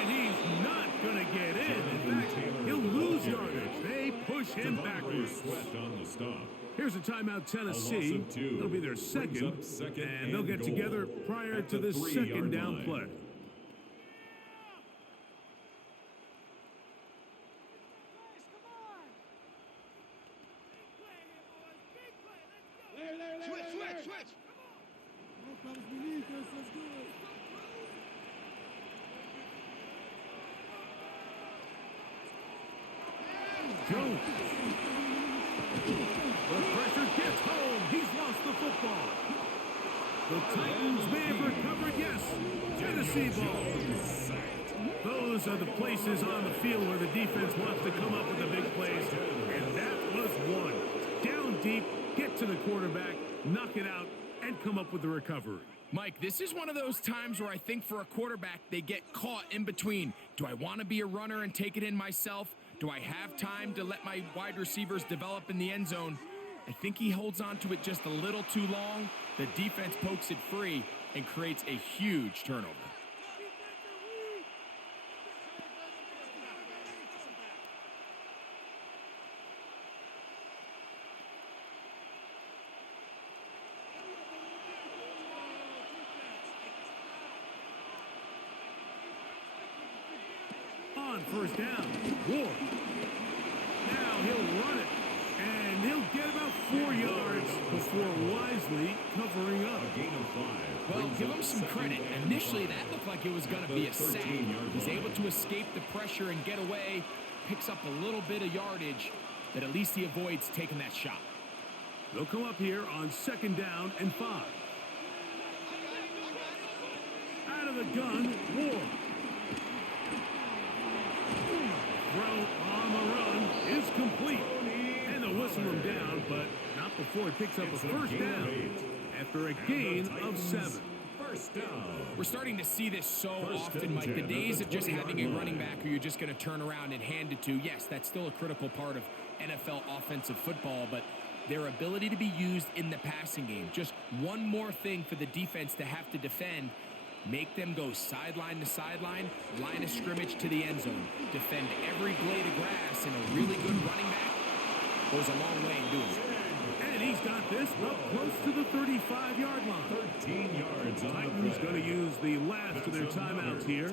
And he's not going to get in. In fact, he'll lose yardage. They push him backwards. Here's a timeout, Tennessee. It'll be their second, and they'll get together prior to the second down play. Jones. The pressure gets home. He's lost the football. The Titans may have recovered, yes. Tennessee ball. Those are the places on the field where the defense wants to come up with the big plays. And that was one. Down deep, get to the quarterback, knock it out, and come up with the recovery. Mike, this is one of those times where I think for a quarterback, they get caught in between. Do I want to be a runner and take it in myself? Do I have time to let my wide receivers develop in the end zone? I think he holds on to it just a little too long. The defense pokes it free and creates a huge turnover. On first down, Ward. Now he'll run it, and he'll get about 4 yards before wisely covering up. A gain of 5. Well, give him some credit. Initially, that looked like it was going to be a sack. He's able to escape the pressure and get away, picks up a little bit of yardage, but at least he avoids taking that shot. They'll come up here on second down and 5. Out of the gun, Ward. Throw on the run is complete. And they'll whistle him down, but not before it picks up a first down after a gain of 7. First down. We're starting to see this so often, Mike. The days of just having a running back who you're just going to turn around and hand it to, yes, that's still a critical part of NFL offensive football, but their ability to be used in the passing game, just one more thing for the defense to have to defend, make them go sideline to sideline, line of scrimmage to the end zone, defend every blade of grass, and a really good running back goes a long way in doing it. And he's got this up close to the 35-yard line. 13 yards on the Titans play. going to use the last of their timeouts here,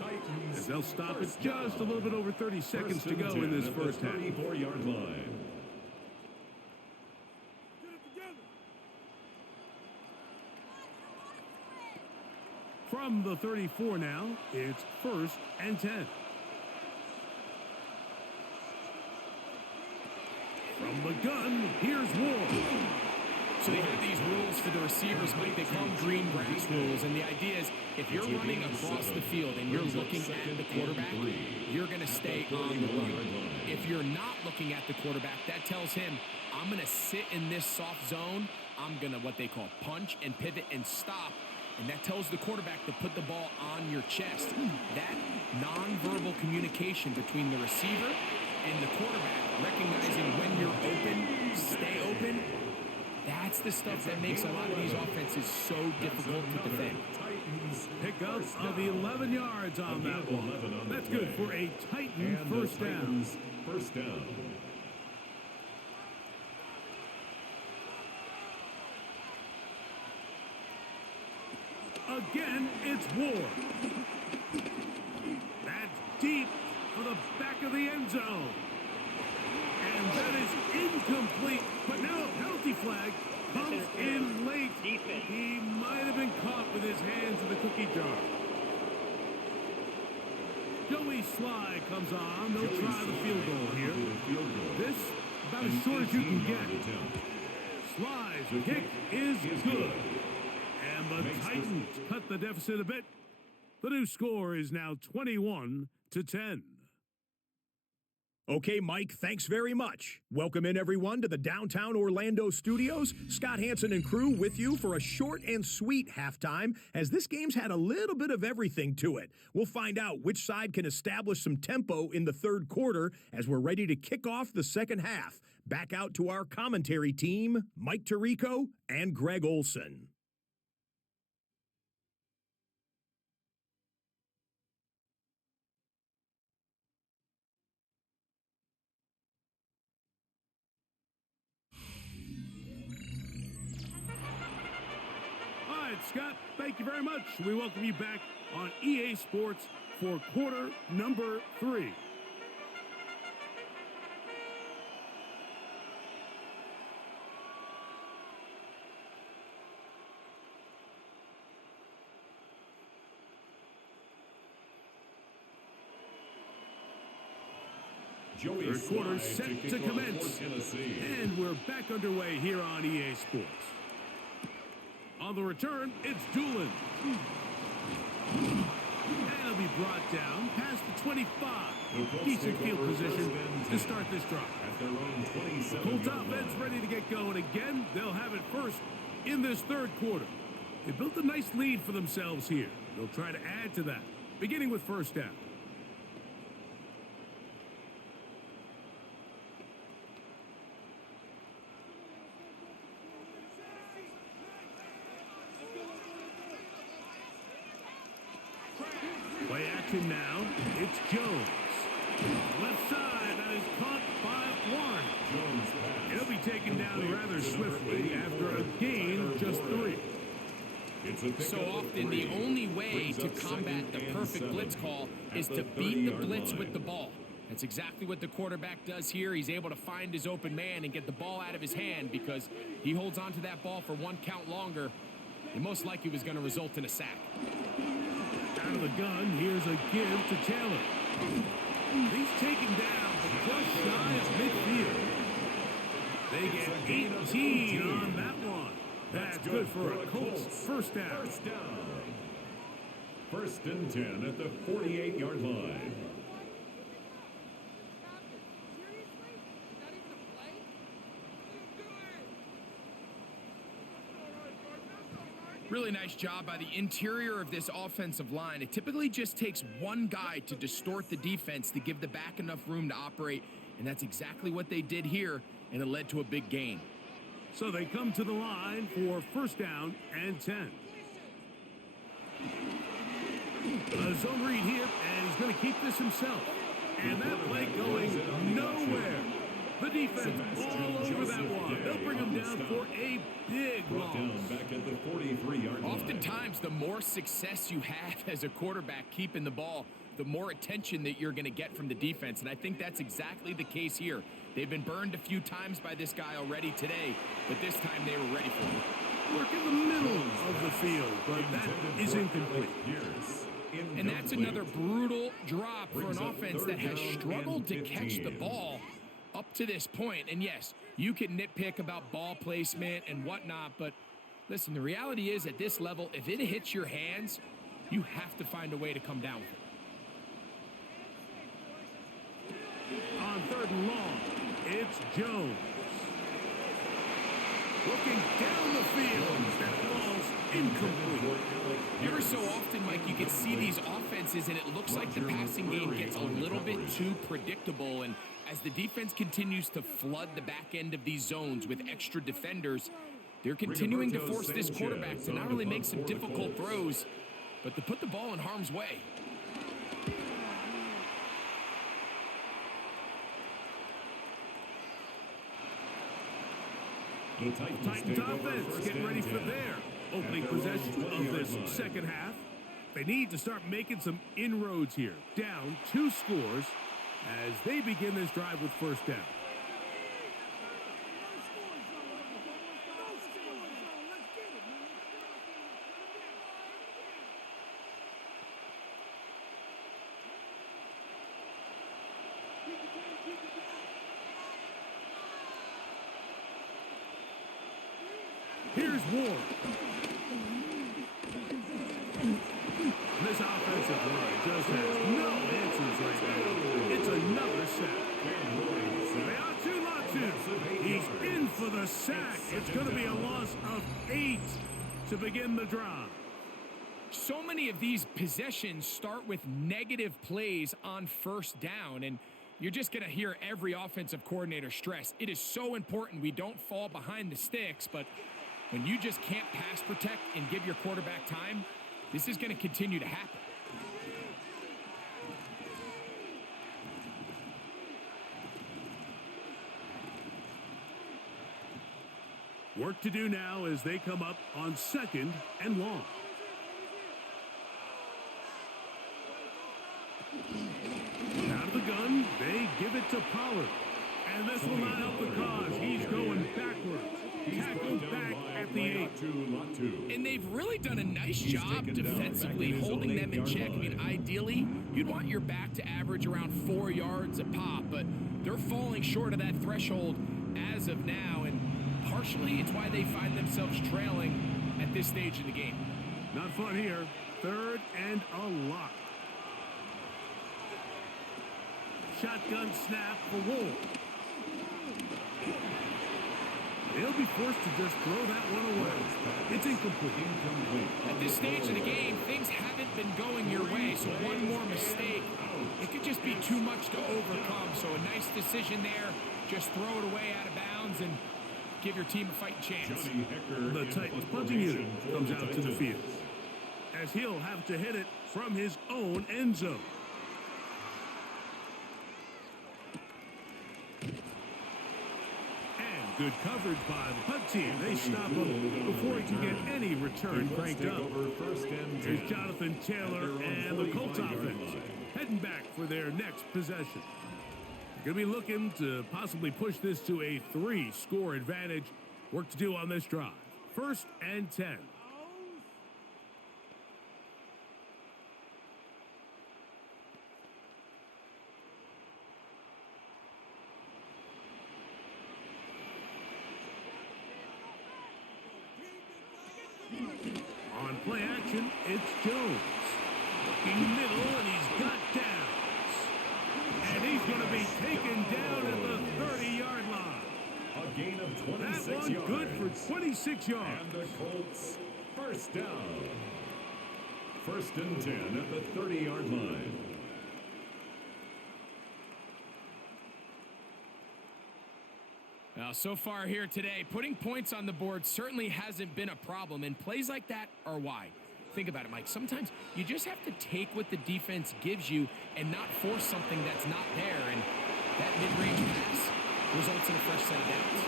as they'll stop it just a little bit over 30 seconds to go in this first half. 34-yard line. From the 34 now, it's 1st and 10. From the gun, here's Ward. So they have these rules for the receivers, Mike. They call them green grass rules. And the idea is if you're running across the field and you're looking at the quarterback, you're going to stay on the run. If you're not looking at the quarterback, that tells him, I'm going to sit in this soft zone. I'm going to what they call punch and pivot and stop. And that tells the quarterback to put the ball on your chest. That nonverbal communication between the receiver and the quarterback, recognizing when you're open, stay open, that's the stuff that makes a lot of these offenses so difficult to defend. Pickup of 11 yards on that one. That's good for a Titan first down. First down. Again, it's Ward. That's deep for the back of the end zone. And that is incomplete. But now a penalty flag comes in late. He might have been caught with his hands in the cookie jar. Joey Sly comes on. They'll try the field goal here. This about as short as you can get. Sly's kick is good. And the Titans cut the deficit a bit. The new score is now 21-10. Okay, Mike, thanks very much. Welcome in, everyone, to the downtown Orlando studios. Scott Hansen and crew with you for a short and sweet halftime, as this game's had a little bit of everything to it. We'll find out which side can establish some tempo in the third quarter as we're ready to kick off the second half. Back out to our commentary team, Mike Tirico and Greg Olson. Scott, thank you very much. We welcome you back on EA Sports for quarter number 3. Third quarter set to commence, and we're back underway here on EA Sports. On the return, it's Doolin. And he'll be brought down past the 25. Decent field position to start this drive. Colts offense ready to get going again. They'll have it first in this third quarter. They built a nice lead for themselves here. They'll try to add to that, beginning with first down. Play action now. It's Jones. Left side, that is caught by Warren. He'll be taken down rather swiftly after a gain of just 3. So often, the only way to combat the perfect blitz call is to beat the blitz with the ball. That's exactly what the quarterback does here. He's able to find his open man and get the ball out of his hand because he holds on to that ball for one count longer. It most likely was going to result in a sack. Out of the gun, here's a give to Taylor. He's taken down just shy of midfield. They get 18 on that one. That's good for a Colts first down. First and 10 at the 48-yard line. Really nice job by the interior of this offensive line. It typically just takes one guy to distort the defense to give the back enough room to operate, and that's exactly what they did here, and it led to a big gain. So they come to the line for first down and 10. A zone read here, and he's going to keep this himself. And that play going nowhere. The defense all over that one. They'll bring him down for a big loss. Back at the 43-yard line. Oftentimes, the more success you have as a quarterback keeping the ball, the more attention that you're going to get from the defense. And I think that's exactly the case here. They've been burned a few times by this guy already today, but this time they were ready for him. Work in the middle of the field, but that is incomplete. And that's another brutal drop for an offense that has struggled to catch the ball up to this point. And yes, you can nitpick about ball placement and whatnot, but listen, the reality is at this level, if it hits your hands, you have to find a way to come down with it. On 3rd and long, it's Jones. Looking down the field, that ball's incomplete. Every so often, Mike, you can see these offenses, and it looks like the passing game gets a little bit too predictable. And as the defense continues to flood the back end of these zones with extra defenders, they're continuing to force this quarterback to not only make some difficult throws, but to put the ball in harm's way. Titans offense getting ready for their opening possession of this second half. They need to start making some inroads here. Down 2 scores as they begin this drive with first down. Here's Ward. This offensive line just has no answers right now. It's another sack. He's in for the sack. It's going to be a loss of 8 to begin the drive. So many of these possessions start with negative plays on first down, and you're just going to hear every offensive coordinator stress. It is so important we don't fall behind the sticks, but when you just can't pass protect and give your quarterback time, this is going to continue to happen. Work to do now as they come up on 2nd and long. Out of the gun, they give it to Pollard. And this will not help the cause. He's going backwards. Tackled back at the 8. And they've really done a nice job defensively holding them in check. I mean, ideally, you'd want your back to average around 4 yards a pop, but they're falling short of that threshold as of now, and partially it's why they find themselves trailing at this stage of the game. Not fun here. 3rd and a lot. Shotgun snap for Ward. He'll be forced to just throw that one away. It's incomplete. At this stage of the game, things haven't been going your way, so one more mistake, it could just be too much to overcome. So a nice decision there. Just throw it away out of bounds and give your team a fighting chance. The Titans punting unit comes out to the field, as he'll have to hit it from his own end zone. Good coverage by the punt team. They stop him before he can get any return cranked up. Here's Jonathan Taylor and the Colts offense heading back for their next possession. They're going to be looking to possibly push this to a 3-score advantage. Work to do on this drive. 1st and 10. On play action, it's Jones. Looking middle, and he's got downs. And he's going to be taken down at the 30-yard line. A gain of 26 that one yards. good for 26 yards. And the Colts First down. First and 10 at the 30-yard line. Well, so far here today, putting points on the board certainly hasn't been a problem, and plays like that are why. Think about it, Mike. Sometimes you just have to take what the defense gives you and not force something that's not there, and that mid-range pass results in a fresh set of downs.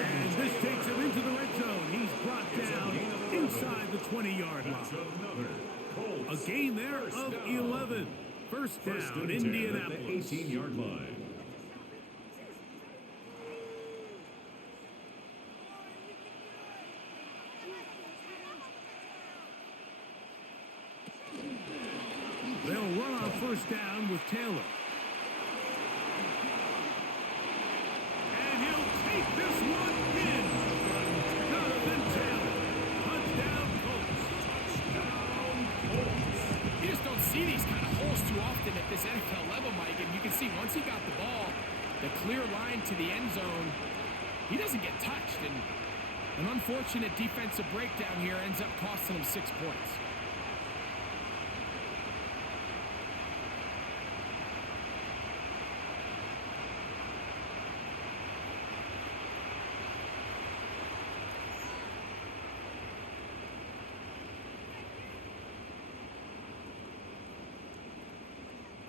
And this takes him into the red zone. He's brought down inside the 20-yard line. A gain there of 11. First down, Indianapolis. 18-yard line. They'll run on first down with Taylor. And he'll take this one in. Jonathan Taylor. Touchdown, Colts. You just don't see these kind of holes too often at this NFL level, Mike. And you can see once he got the ball, the clear line to the end zone, he doesn't get touched. And an unfortunate defensive breakdown here ends up costing him 6 points.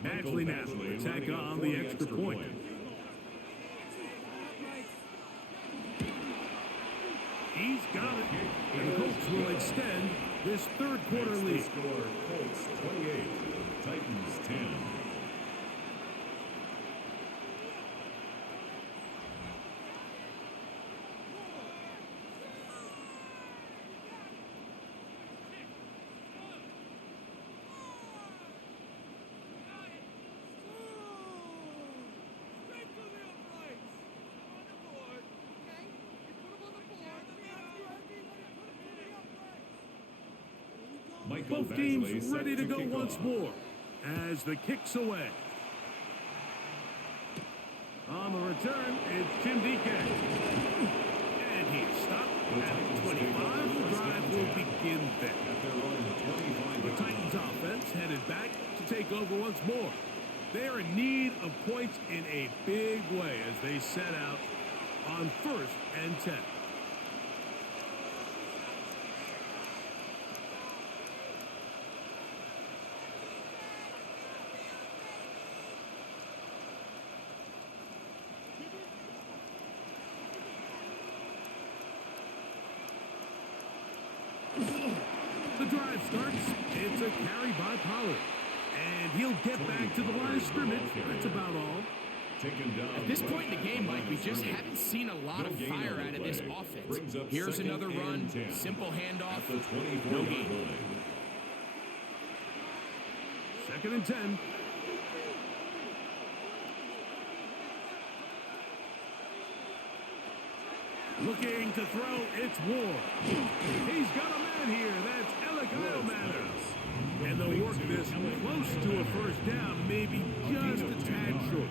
Badgley now to tack on the extra point. He's got it. And the Colts will extend this third quarter lead. Score Colts 28, Titans 10. Both teams ready to go once more as the kick's away. On the return, it's Tim DK. And he's stopped at 25. The drive will begin there. The Titans offense headed back to take over once more. They are in need of points in a big way as they set out on first and 10. The drive starts. It's a carry by Pollard. And he'll get back to the line of scrimmage. That's about all. At this point in the game, Mike, we just haven't seen a lot of fire out of this offense. Here's another run, simple handoff, no gain. Second and 10. Looking to throw, it's Ward. He's got a man here. That's Elikayo Matters. And they'll work this close to a first down, maybe just a tad short.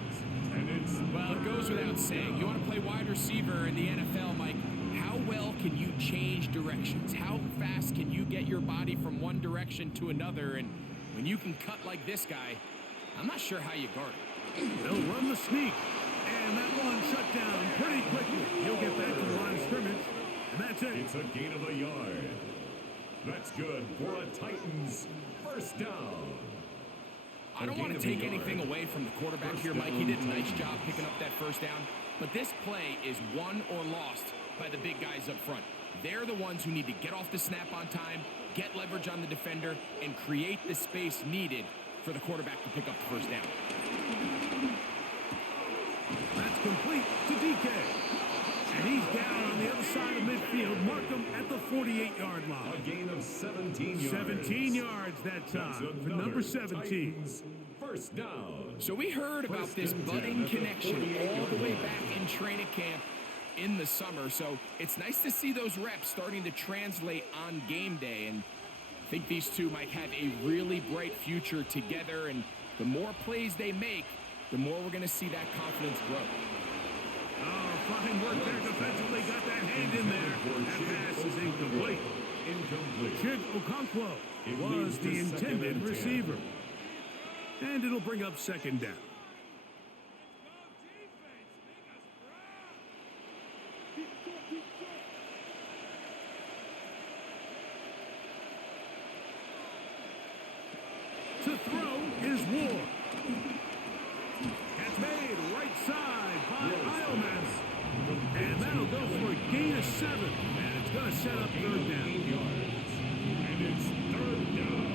Well, it goes without saying. You want to play wide receiver in the NFL, Mike. How well can you change directions? How fast can you get your body from one direction to another? And when you can cut like this guy, I'm not sure how you guard it. They'll run the sneak. And that one shut down pretty quickly. He'll get back to the line of scrimmage. And that's it. It's a gain of a yard. That's good for a Titans first down. I don't want to take anything away from the quarterback here, Mike. He did a nice job picking up that first down. But this play is won or lost by the big guys up front. They're the ones who need to get off the snap on time, get leverage on the defender, and create the space needed for the quarterback to pick up the first down. That's complete to DK. And he's down on the other side of midfield. Mark him at the 48-yard line. A gain of 17 yards. 17 yards that time for number 17. Titans first down. So we heard about this budding connection all the way back in training camp in the summer. So it's nice to see those reps starting to translate on game day. And I think these two might have a really bright future together. And the more plays they make, the more we're going to see that confidence grow. Oh, fine work there defensively. Got that hand in there. That pass is incomplete. Chig Okonkwo It was leads the to second intended and 10. receiver. And it'll bring up second down. To throw is Ward. Catch made right side by Iomans. And that'll go for a gain of 7. And it's going to set up third down. 8 yards. And it's third down.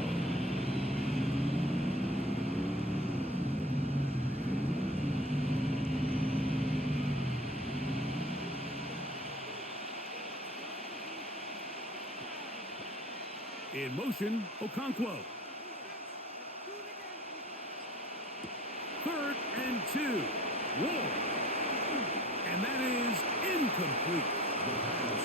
In motion, Okonkwo. 3rd and 2. Ward. And that is incomplete. The pass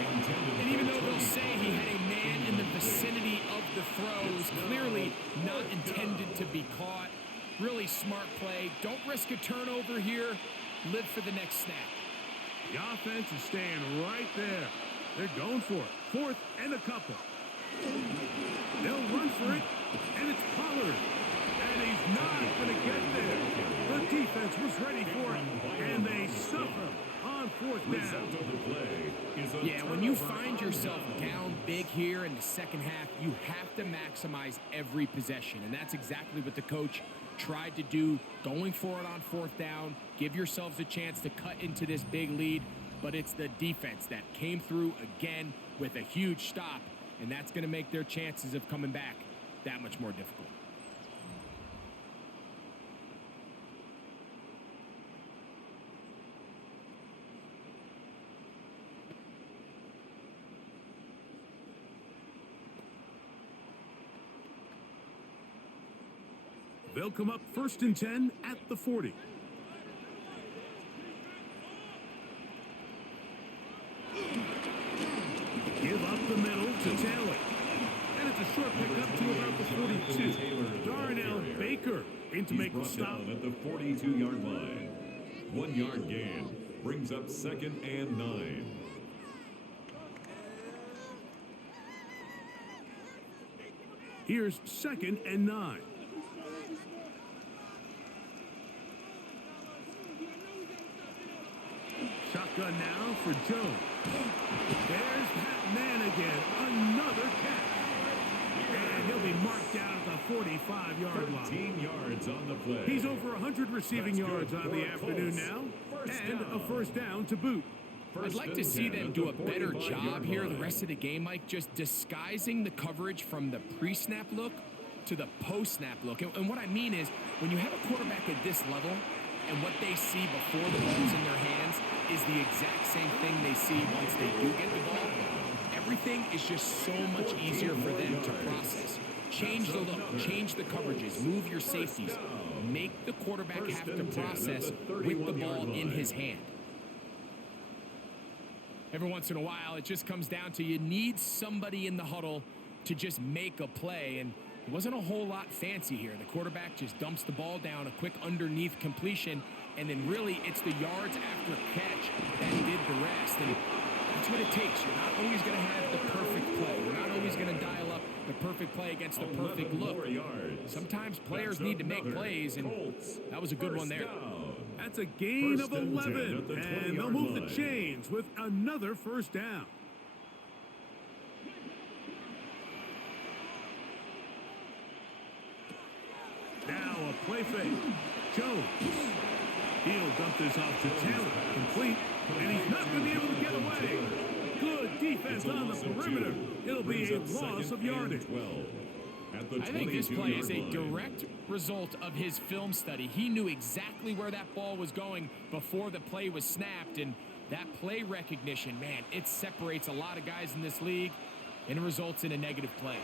intended And even for though they'll 20. say he had a man in the vicinity of the throws, clearly not intended to be caught. Really smart play. Don't risk a turnover here. Live for the next snap. The offense is staying right there. They're going for it. 4th and a couple. They'll run for it, and it's Pollard. And he's not going to get there. The defense was ready for it, and they stuff him on 4th Result down. of the play is a Yeah, when you turnover find on yourself down. down big here in the second half, you have to maximize every possession. And that's exactly what the coach tried to do, going for it on 4th down. Give yourselves a chance to cut into this big lead. But it's the defense that came through again with a huge stop. And that's going to make their chances of coming back that much more difficult. They'll come up 1st and 10 at the 40. Give up the middle to Taylor. And it's a short pickup to about the 42. Darnell Baker in to He's make the brought stop. down at the 42-yard line. 1 yard gain brings up 2nd and 9. Here's 2nd and 9. Shotgun now for Jones. There's that man again. Another catch. And he'll be marked down at the 45-yard line. 13 yards on the play. He's over 100 receiving That's yards good on the for afternoon Colts. now. First And down. a first down to boot. I'd like to and see 10 them at do the a better 45-yard job here the line. rest of the game, Mike, just disguising the coverage from the pre-snap look to the post-snap look. And what I mean is, when you have a quarterback at this level, and what they see before the ball's in their hands is the exact same thing they see once they do get the ball, everything is just so much easier for them to process. Change the look, change the coverages, move your safeties. Make the quarterback have to process with the ball in his hand. Every once in a while, it just comes down to you need somebody in the huddle to just make a play, and it wasn't a whole lot fancy here. The quarterback just dumps the ball down, a quick underneath completion, and then really it's the yards after catch that did the rest. And that's what it takes. You're not always going to have the perfect play. You're not always going to dial up the perfect play against the perfect 11 look. more yards. Sometimes players That's need to make another plays, and Colts that was a good one first there. down. That's a gain First of and 10 11. at the And 20-yard they'll move line. the chains with another first down. Now a play fake. Jones. He'll dump this off to Taylor. Complete. And he's not going to be able to get away. Good defense on the perimeter. It'll be a loss of yardage. 12 at the I think this play is a 22-yard line. direct result of his film study. He knew exactly where that ball was going before the play was snapped, and that play recognition, man, it separates a lot of guys in this league, and it results in a negative play.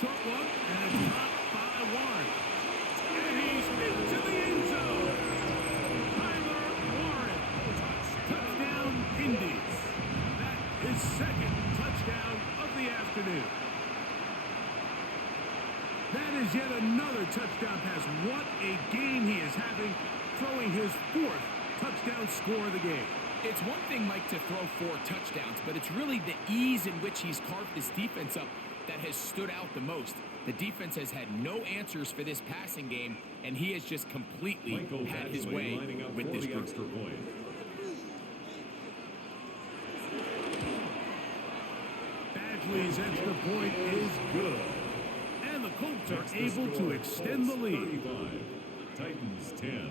Short one, and it's caught by Warren. And he's into the end zone. Tyler Warren. Touchdown, Indies. That is second touchdown of the afternoon. That is yet another touchdown pass. What a game he is having, throwing his 4th touchdown score of the game. It's one thing, Mike, to throw 4 touchdowns, but it's really the ease in which he's carved this defense up that has stood out the most. The defense has had no answers for this passing game, and he has just completely had his way with this group. Extra point. Badgley's extra point is good. And the Colts are able to extend the lead. 35, Titans 10.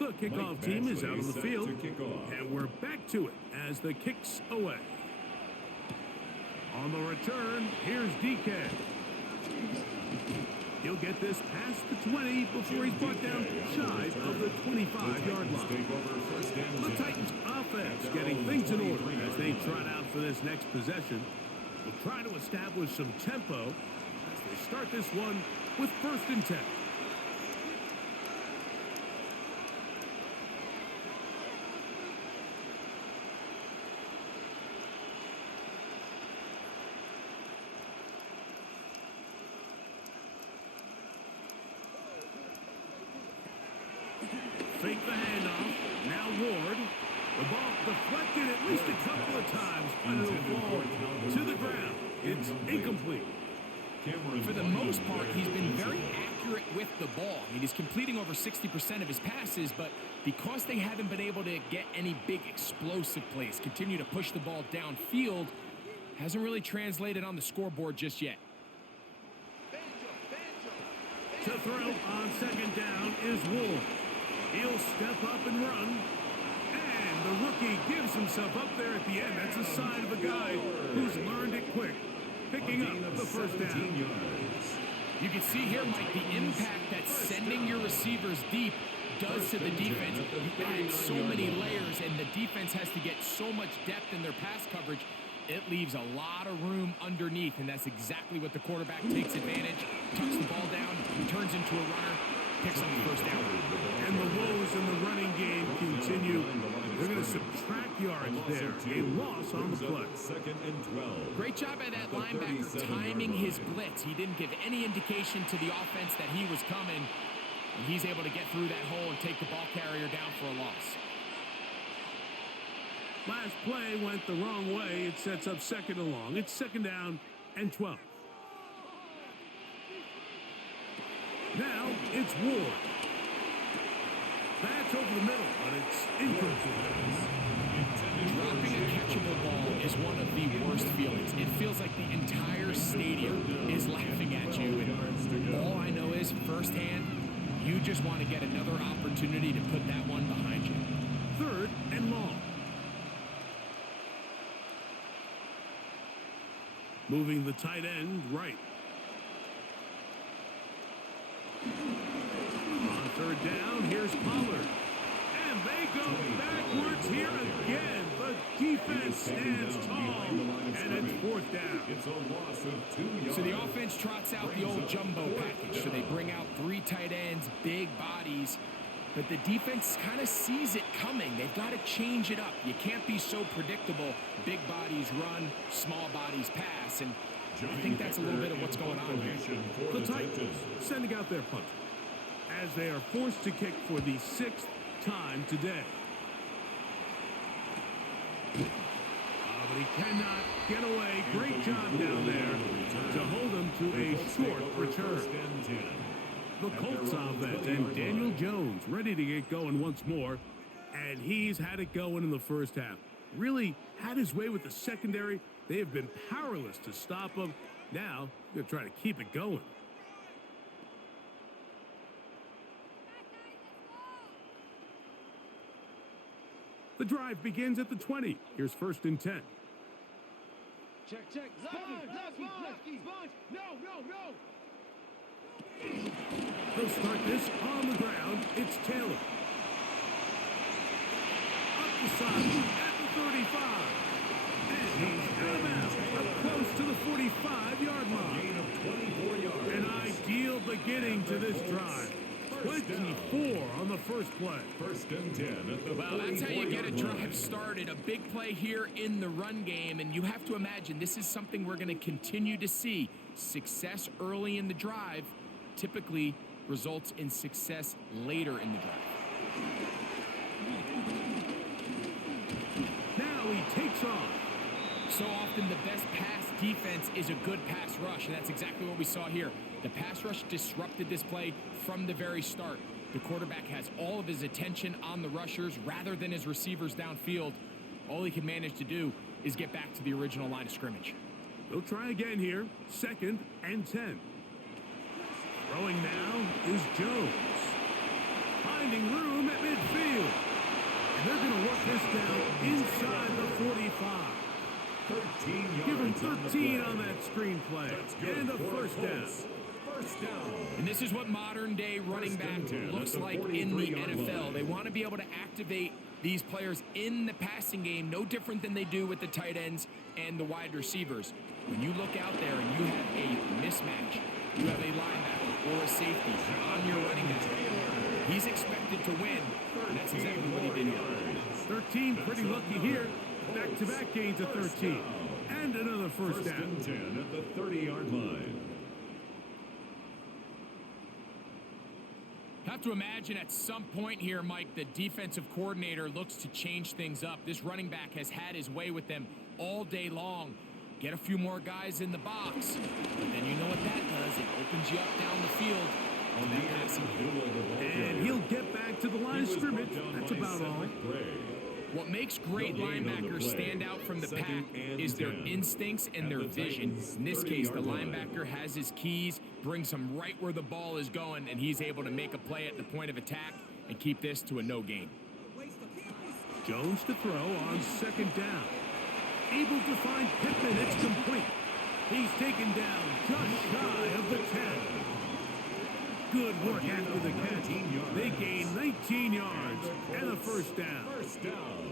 The kickoff team is out on the field, and we're back to it as the kick's away. On the return, here's DK. He'll get this past the 20 before he's brought down shy of the 25-yard line. The Titans offense getting things in order as they trot out for this next possession. Will try to establish some tempo as they start this one with 1st and 10. Fake the handoff. Now Ward. The ball deflected at least a couple of times, but it'll fall to the ground. It's incomplete. For the most part, he's been very accurate with the ball. I mean, he's completing over 60% of his passes, but because they haven't been able to get any big explosive plays, continue to push the ball downfield, hasn't really translated on the scoreboard just yet. To throw on 2nd down is Ward. He'll step up and run. And the rookie gives himself up there at the end. That's a sign of a guy who's learned it quick, picking up the 1st down. You can see here, Mike, the impact that sending your receivers deep does to the defense. You add so many layers, and the defense has to get so much depth in their pass coverage. It leaves a lot of room underneath, and that's exactly what the quarterback takes advantage. Tucks the ball down, turns into a runner, picks up the 1st down. And the woes in the running game continue. They're going to subtract yards there. A loss on the play. 2nd and 12. Great job by that linebacker timing his blitz. He didn't give any indication to the offense that he was coming. And he's able to get through that hole and take the ball carrier down for a loss. Last play went the wrong way. It sets up 2nd and long. It's 2nd down and 12. Now it's Ward. That's over the middle, but it's incomplete. Dropping a catchable ball is one of the worst feelings. It feels like the entire stadium is laughing at you. And all I know is, firsthand, you just want to get another opportunity to put that one behind you. 3rd and long. Moving the tight end right. On 3rd down, here's Pollard. And they go backwards here again. The defense stands tall, and it's 4th down. It's a loss of 2 yards. So the offense trots out the old jumbo package. So they bring out 3 tight ends, big bodies. But the defense kind of sees it coming. They've got to change it up. You can't be so predictable. Big bodies run, small bodies pass. And I think that's a little bit of what's going on here. The Titans sending out their punter as they are forced to kick for the 6th time today. But he cannot get away. Great job down there to hold him to a short return. The Colts offense and Daniel Jones ready to get going once more. And he's had it going in the 1st half. Really had his way with the secondary. They have been powerless to stop him. Now, they're trying to keep it going. The drive begins at the 20. Here's 1st and 10. Check. Lefty. No. They'll start this on the ground. It's Taylor. Up the side at the 35. And he's out of bounds, up close to the 45-yard line. Gain of 24 yards. An ideal beginning to this drive. 24 on the first play. First and 10 at the Well, that's how you get a 44-yard drive line. started. A big play here in the run game, and you have to imagine this is something we're going to continue to see. Success early in the drive typically results in success later in the drive. Now he takes off. So often the best pass defense is a good pass rush, and that's exactly what we saw here. The pass rush disrupted this play from the very start. The quarterback has all of his attention on the rushers rather than his receivers downfield. All he can manage to do is get back to the original line of scrimmage. They'll try again here. 2nd and 10. Throwing now is Jones. Finding room at midfield. And they're going to work this down inside the 45. 13 yards. Give him on the 13 play. on that screenplay. That's good And a for first the down. Colts. First down. And this is what modern-day running First and back 10 looks at the like in the 43-yard NFL. line. They want to be able to activate these players in the passing game, no different than they do with the tight ends and the wide receivers. When you look out there and you have a mismatch, you have a linebacker or a safety on your running back, he's expected to win, and that's exactly what he did here. 13, pretty lucky here. Back-to-back gains of 13. And another first First down. and 10 at the 30-yard line. Have to imagine at some point here, Mike, the defensive coordinator looks to change things up. This running back has had his way with them all day long. Get a few more guys in the box, and then you know what that does. It opens you up down the field on that passing game. And he'll get back to the line of scrimmage. That's about all. What makes great No gain on the linebackers play. stand out from the Second pack and is their 10. instincts and At their the vision. Titans' In this case, the 30-yard line. linebacker has his keys, brings him right where the ball is going, and he's able to make a play at the point of attack and keep this to a no gain. Jones to throw on 2nd down. Able to find Pittman. It's complete. He's taken down just shy of the 10. Good work after the catch. They gain 19 yards and a first down. First down.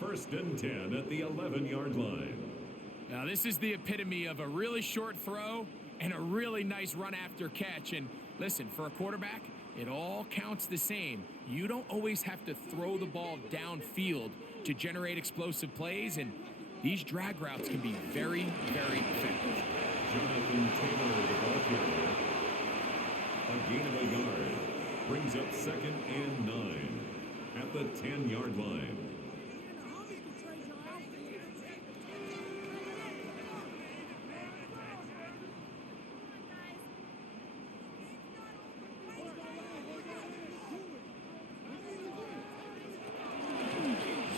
First and 10 at the 11-yard line. Now, this is the epitome of a really short throw and a really nice run after catch. And listen, for a quarterback, it all counts the same. You don't always have to throw the ball downfield to generate explosive plays, and these drag routes can be very, very effective. Jonathan Taylor, the ball carrier. A gain of a yard. Brings up 2nd and 9 at the 10-yard line.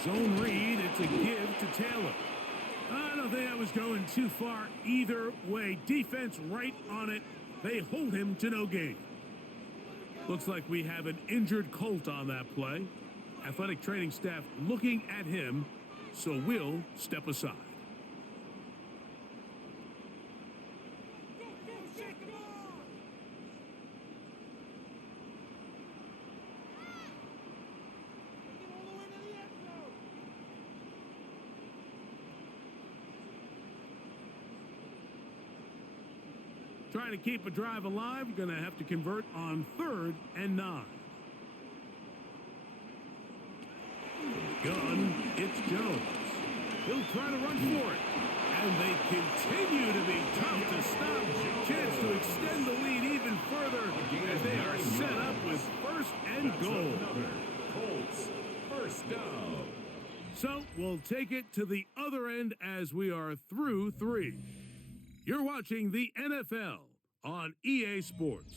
Zone read. It's a give to Taylor. I don't think that was going too far either way. Defense right on it. They hold him to no gain. Looks like we have an injured Colt on that play. Athletic training staff looking at him, so we'll step aside. Trying to keep a drive alive, going to have to convert on 3rd and 9. Gun, it's Jones. He'll try to run for it. And they continue to be tough to stop. Chance to extend the lead even further as they are set up with 1st and goal. Colts, first down. So we'll take it to the other end as we are through 3. You're watching the NFL on EA Sports.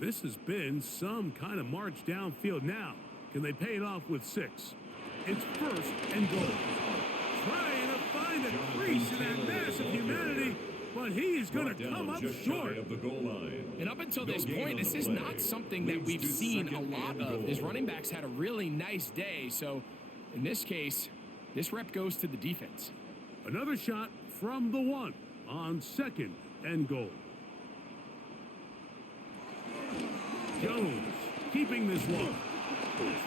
This has been some kind of march downfield. Now, can they pay it off with 6? It's 1st and goal. Trying to find a crease in that mass of humanity, but he is going to come up short. Of the goal line. And up until this point, this is not something that we've seen a lot of. His running backs had a really nice day, so in this case, this rep goes to the defense. Another shot from the 1 on 2nd and goal. Jones keeping this one.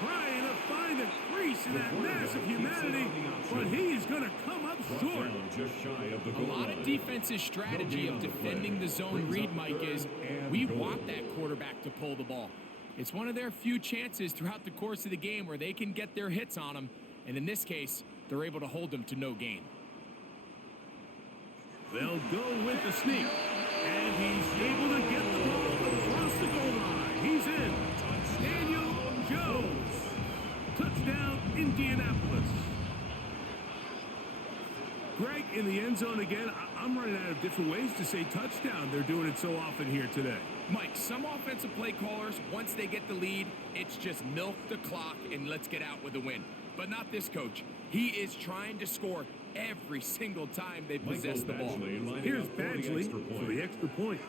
Trying to find a crease in that mass of humanity, but he's going to come up short. Just shy of the A goal lot line. of defense's strategy of defending the zone read, Mike, is we want that quarterback to pull the ball. It's one of their few chances throughout the course of the game where they can get their hits on him, and in this case, they're able to hold him to no gain. They'll go with the sneak, and he's able to get the ball across the goal line. He's in. Daniel Jones. Touchdown, Indianapolis. Greg, in the end zone again. I'm running out of different ways to say touchdown. They're doing it so often here today. Mike, some offensive play callers, once they get the lead, it's just milk the clock and let's get out with a win. But not this coach. He is trying to score every single time they possess the ball. Here's Badgley for the extra point.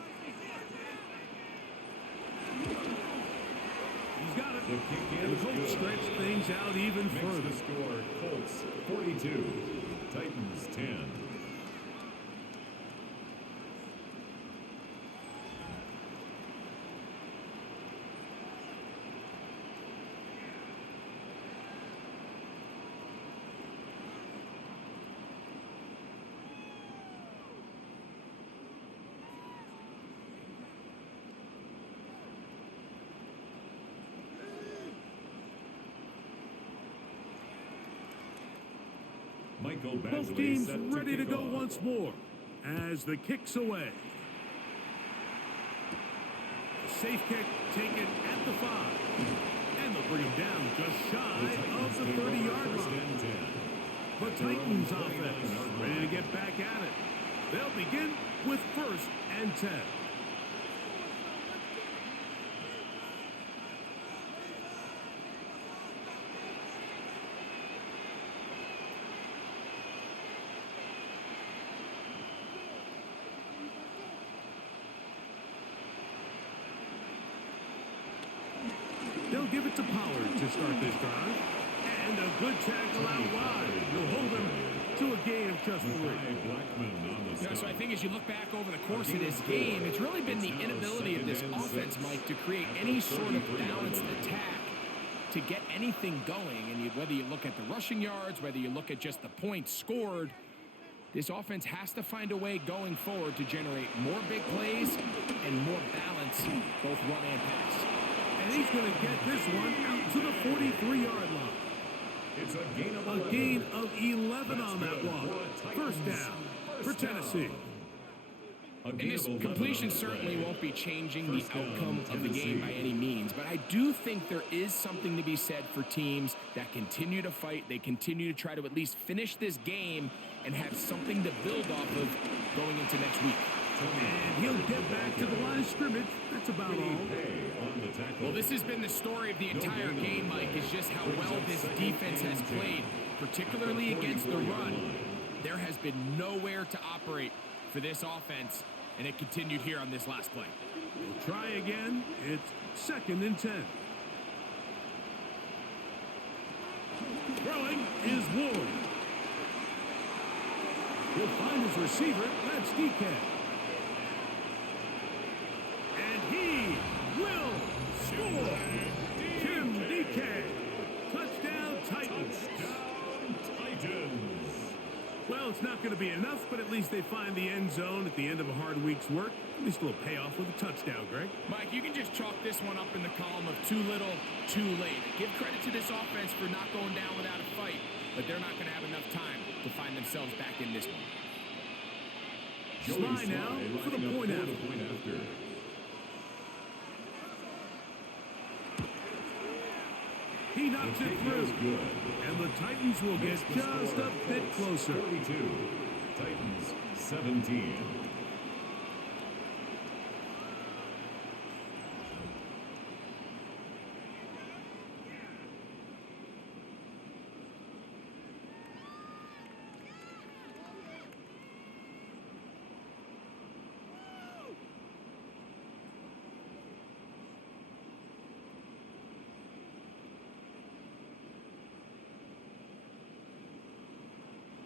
He's got it. And the Colts stretch things out even further. The score, Colts 42, Titans 10. Both teams ready to go once more as the kick's away. A safe kick taken at the 5. And they'll bring him down just shy of the 30-yard line. The Titans offense ready to get back at it. They'll begin with 1st and 10. They'll give it to Pollard to start this drive. And a good tackle out wide. Will hold him to a gain of just 3. So I think as you look back over the course of this game, it's really been the inability of this offense, Mike, to create any sort of balanced attack to get anything going. And whether you look at the rushing yards, whether you look at just the points scored, this offense has to find a way going forward to generate more big plays and more balance, both run and pass. And he's going to get this one out to the 43-yard line. It's a gain of 11 on that one. First down for Tennessee. And this completion certainly won't be changing the outcome of the game by any means, but I do think there is something to be said for teams that continue to fight. They continue to try to at least finish this game and have something to build off of going into next week. And he'll get back to the line of scrimmage. That's about all. Well, this has been the story of the entire game, Mike, is just how well this defense has played, particularly against the run. There has been nowhere to operate for this offense, and it continued here on this last play. We'll try again. It's 2nd and 10. Throwing is Ward. He'll find his receiver. That's DK. And he will score. Jim DK. Touchdown Titans. Well, it's not going to be enough, but at least they find the end zone at the end of a hard week's work. At least a little payoff with a touchdown, Greg. Mike, you can just chalk this one up in the column of too little, too late. Give credit to this offense for not going down without a fight, but they're not going to have enough time to find themselves back in this one. Sly now for the point after. He knocks it through. And the Titans will get just a bit closer. 42, Titans 17.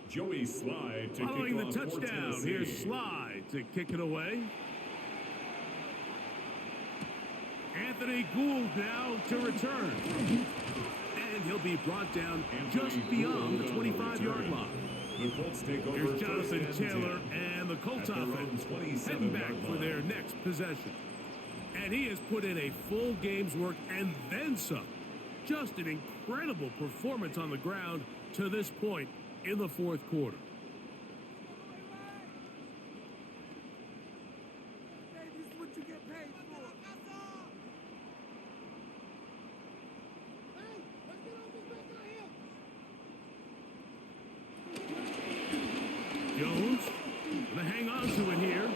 Joey Slide to Following kick the off for touchdown, Tennessee. here's Slide to kick it away. Anthony Gould now to return. And he'll be brought down just beyond the 25-yard line. The Colts take over. Here's Jonathan Taylor and the Colts at their own offense 27 heading back yard for line. their next possession. And he has put in a full game's work and then some. Just an incredible performance on the ground to this point in the fourth quarter. Jones gonna hang on to it here.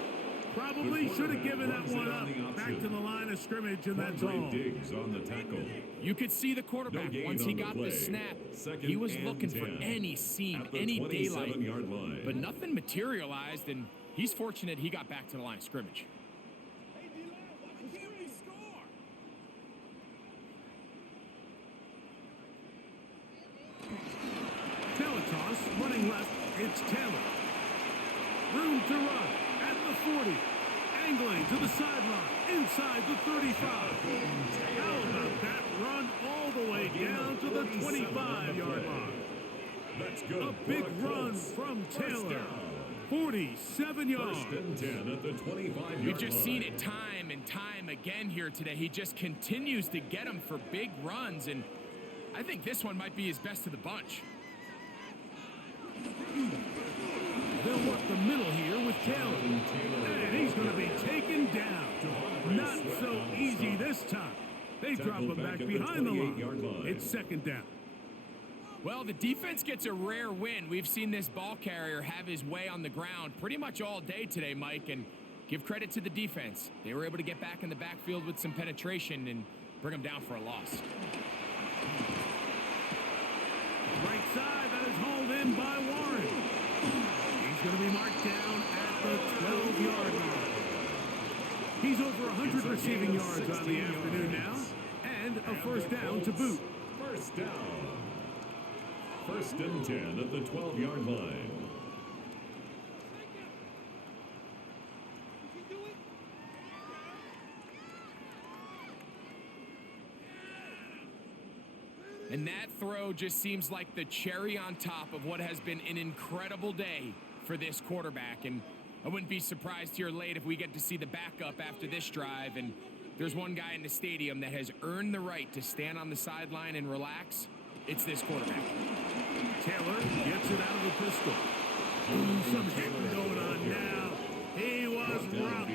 Probably should have given that one up. Back to the line of scrimmage, and that's all. Diggs on the tackle. You could see the quarterback No gain once he on the got play. the snap. Second He was and looking 10. for any seam, At the any daylight. 27-yard line. But nothing materialized, and he's fortunate he got back to the line of scrimmage. Now a toss, running left, it's Taylor. Room to run at the 40. Angling to the sideline, inside the 35. How about that run all the way down to the 25-yard line? That's good. A big for the run Colts. from First Taylor. down. 47 yards. First and 10 at the 25-yard line. We've just seen it time and time again here today. He just continues to get them for big runs, and I think this one might be his best of the bunch. They'll work the middle here with Taylor. And he's going to be taken down. Not so easy this time. They drop him back behind the line. It's second down. Well, the defense gets a rare win. We've seen this ball carrier have his way on the ground pretty much all day today, Mike, and give credit to the defense. They were able to get back in the backfield with some penetration and bring them down for a loss. Right side, that is hauled in by Warren. He's going to be marked down at the 12-yard line. He's over 100 receiving yards on the afternoon now, and a first down to boot. First down. First and 10 at the 12-yard line. And that throw just seems like the cherry on top of what has been an incredible day for this quarterback. And I wouldn't be surprised here late if we get to see the backup after this drive. And there's one guy in the stadium that has earned the right to stand on the sideline and relax. It's this quarterback. Taylor gets it out of the pistol. Some hitting going on now. He was robbed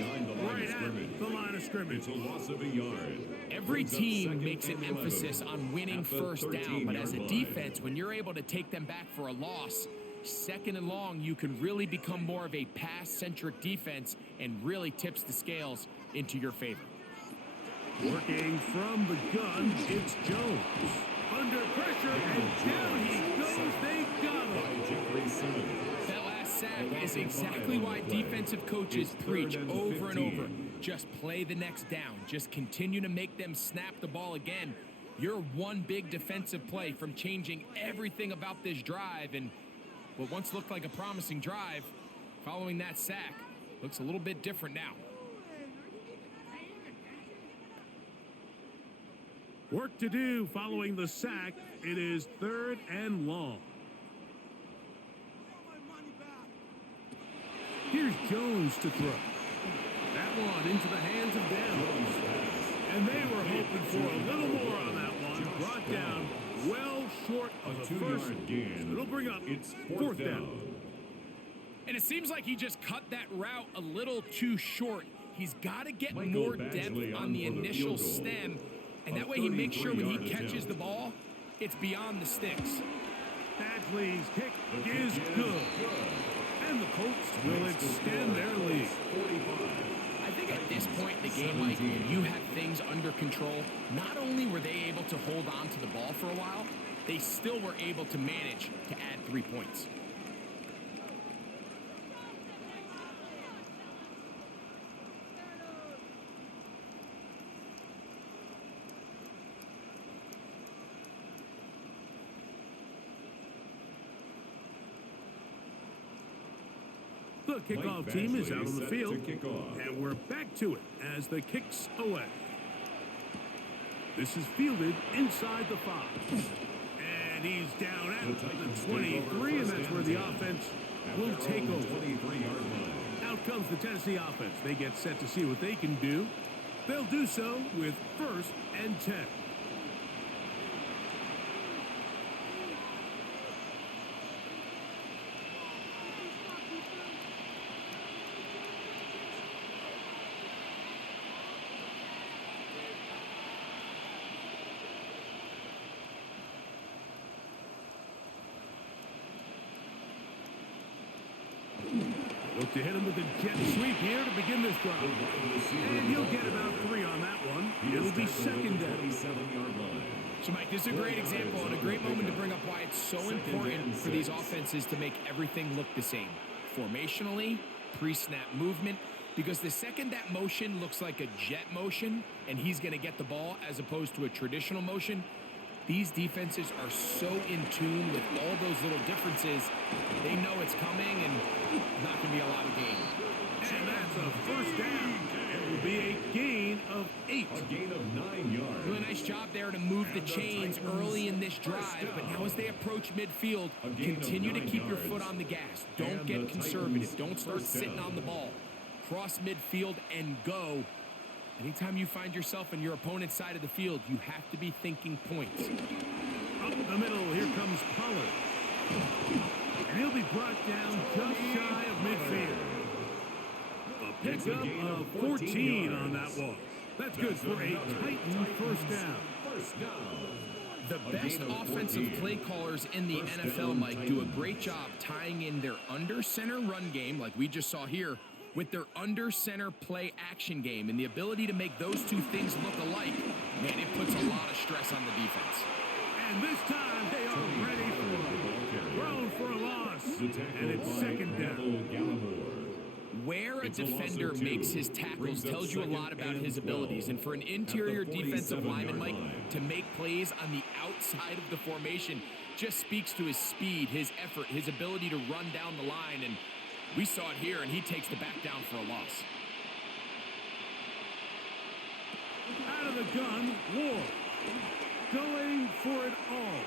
right at the line of scrimmage. It's a loss of a yard. Every Brings up team second makes an and 11 emphasis on winning at the first down, but as a 13-yard line. defense, when you're able to take them back for a loss, second and long, you can really become more of a pass-centric defense and really tips the scales into your favor. Working from the gun, it's Jones. Under pressure, and down he goes. They got him. By Jeffrey Simmons. That last sack is exactly why defensive coaches preach over and over. Just play the next down. Just continue to make them snap the ball again. You're one big defensive play from changing everything about this drive, and what once looked like a promising drive, following that sack, looks a little bit different now. Work to do following the sack. It is third and long. Here's Jones to throw. That one into the hands of Downs. And they were hoping for a little more on that one. Brought down well short of the first. Gain. It'll bring up It's fourth down. And it seems like he just cut that route a little too short. He's got to get Michael more Badgley depth on the for the initial field goal. stem, and A that way he makes sure when he 33-yard catches attempt. the ball, it's beyond the sticks. Badgley's kick The kick is good. And the Colts will extend their lead. 45. I think at this point in the game, Mike, when you have things under control, not only were they able to hold on to the ball for a while, they still were able to manage to add 3 points. The kickoff team is out on the field, and we're back to it as the kick's away. This is fielded inside the 5. And he's down at the 23, and that's where the offense will take over. Out comes the Tennessee offense. They get set to see what they can do. They'll do so with 1st and 10. Look to hit him with a jet sweep here to begin this drive. And he'll get about 3 on that one. It'll be 2nd down. So, Mike, this is a great example and a great moment to bring up why it's so important for these offenses to make everything look the same. Formationally, pre-snap movement, because the second that motion looks like a jet motion and he's going to get the ball as opposed to a traditional motion, these defenses are so in tune with all those little differences. They know it's coming and not going to be a lot of gain. And that's a 1st down. It will be a gain of 8. A gain of 9 yards. Doing a nice job there to move the chains early in this drive, but now as they approach midfield, continue to keep your foot on the gas. Don't get conservative. Don't start sitting on the ball. Cross midfield and go. Anytime you find yourself on your opponent's side of the field, you have to be thinking points. Up the middle, here comes Pollard. And he'll be brought down just shy of midfield. A pickup of 14 on that one. That's good for a Titan 1st down. The best offensive play callers in the NFL, Mike, do a great job tying in their under-center run game, like we just saw here, with their under-center play action game, and the ability to make those two things look alike, man, it puts a lot of stress on the defense. And this time they are ready for it. Thrown for a loss, and it's 2nd down. Where a defender makes his tackles tells you a lot about his abilities, and for an interior defensive lineman, Mike, to make plays on the outside of the formation just speaks to his speed, his effort, his ability to run down the line, and we saw it here, and he takes the back down for a loss. Out of the gun, Ward. Going for it all.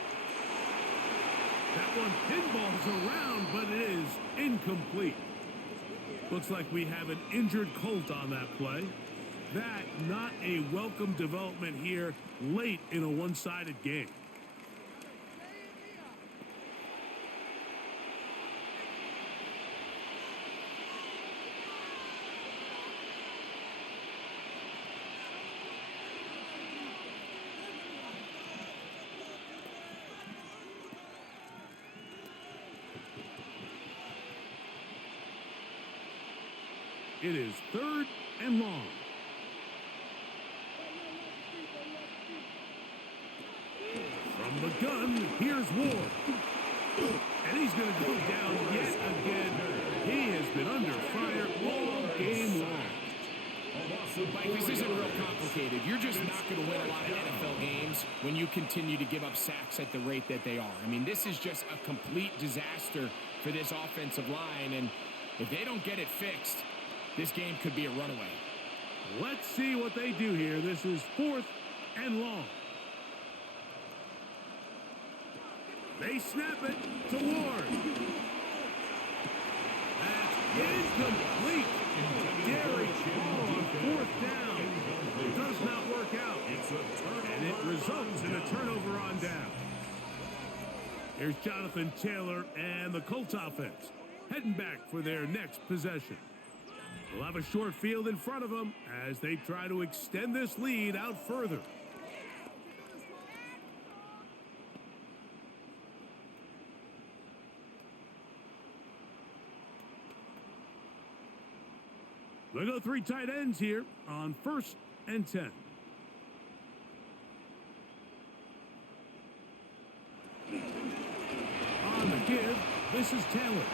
That one pinballs around, but it is incomplete. Looks like we have an injured Colt on that play. That not a welcome development here late in a one-sided game. It is 3rd and long. From the gun, here's Ward. And he's going to go down yet again. He has been under fire all game long. Mike, this isn't real complicated. You're just not going to win a lot of NFL games when you continue to give up sacks at the rate that they are. I mean, this is just a complete disaster for this offensive line, and if they don't get it fixed, this game could be a runaway. Let's see what they do here. This is 4th and long. They snap it to Ward. That's incomplete. Derek Hall on 4th down. Does not work out. And it results in a turnover on down. Here's Jonathan Taylor and the Colts offense heading back for their next possession. They'll have a short field in front of them as they try to extend this lead out further. They go 3 tight ends here on 1st and 10. On the give, this is Taylor.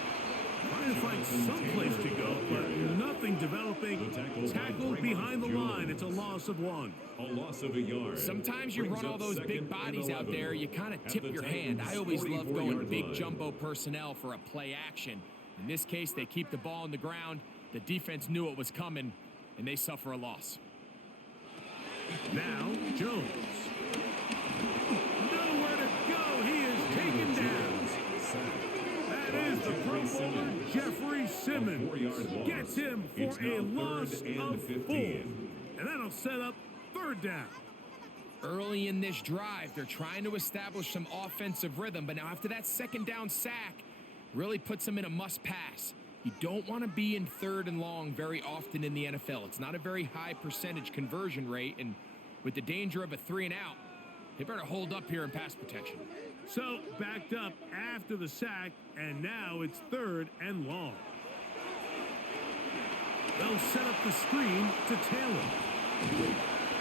Trying to find some place to go, but nothing developing. Tackled behind the line. It's a loss of 1. A loss of a yard. Sometimes you run all those big bodies out there, you kind of tip your hand. I always love going big jumbo personnel for a play action. In this case, they keep the ball on the ground. The defense knew it was coming, and they suffer a loss. Now, Jones. Nowhere to go. He is taken down. That is the Pro Bowler, Jeffrey Simmons. Gets him for a loss of 4. And that'll set up 3rd down. Early in this drive, they're trying to establish some offensive rhythm, but now after that 2nd down sack, really puts them in a must-pass. You don't want to be in 3rd and long very often in the NFL. It's not a very high percentage conversion rate, and with the danger of a 3-and-out, they better hold up here in pass protection. So, backed up after the sack, and now it's 3rd and long. They'll set up the screen to Taylor.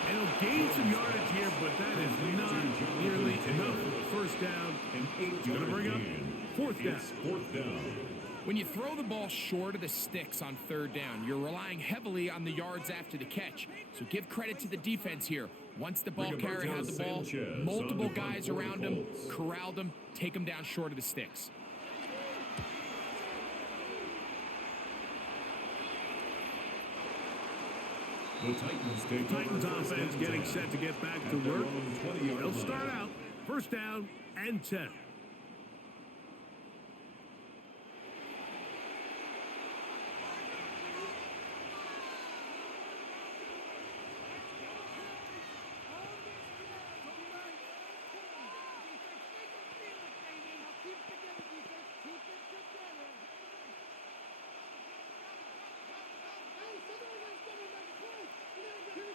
And he'll gain some yardage here, but that is not nearly enough for the 1st down. An 8-yard Going to bring up gain. 4th down. It's 4th down. When you throw the ball short of the sticks on 3rd down, you're relying heavily on the yards after the catch. So give credit to the defense here. Once the ball carrier had the ball, multiple guys around him, corralled him, take him down short of the sticks. The Titans take Titans over offense getting set to get back to work. They'll start out 1st down and 10.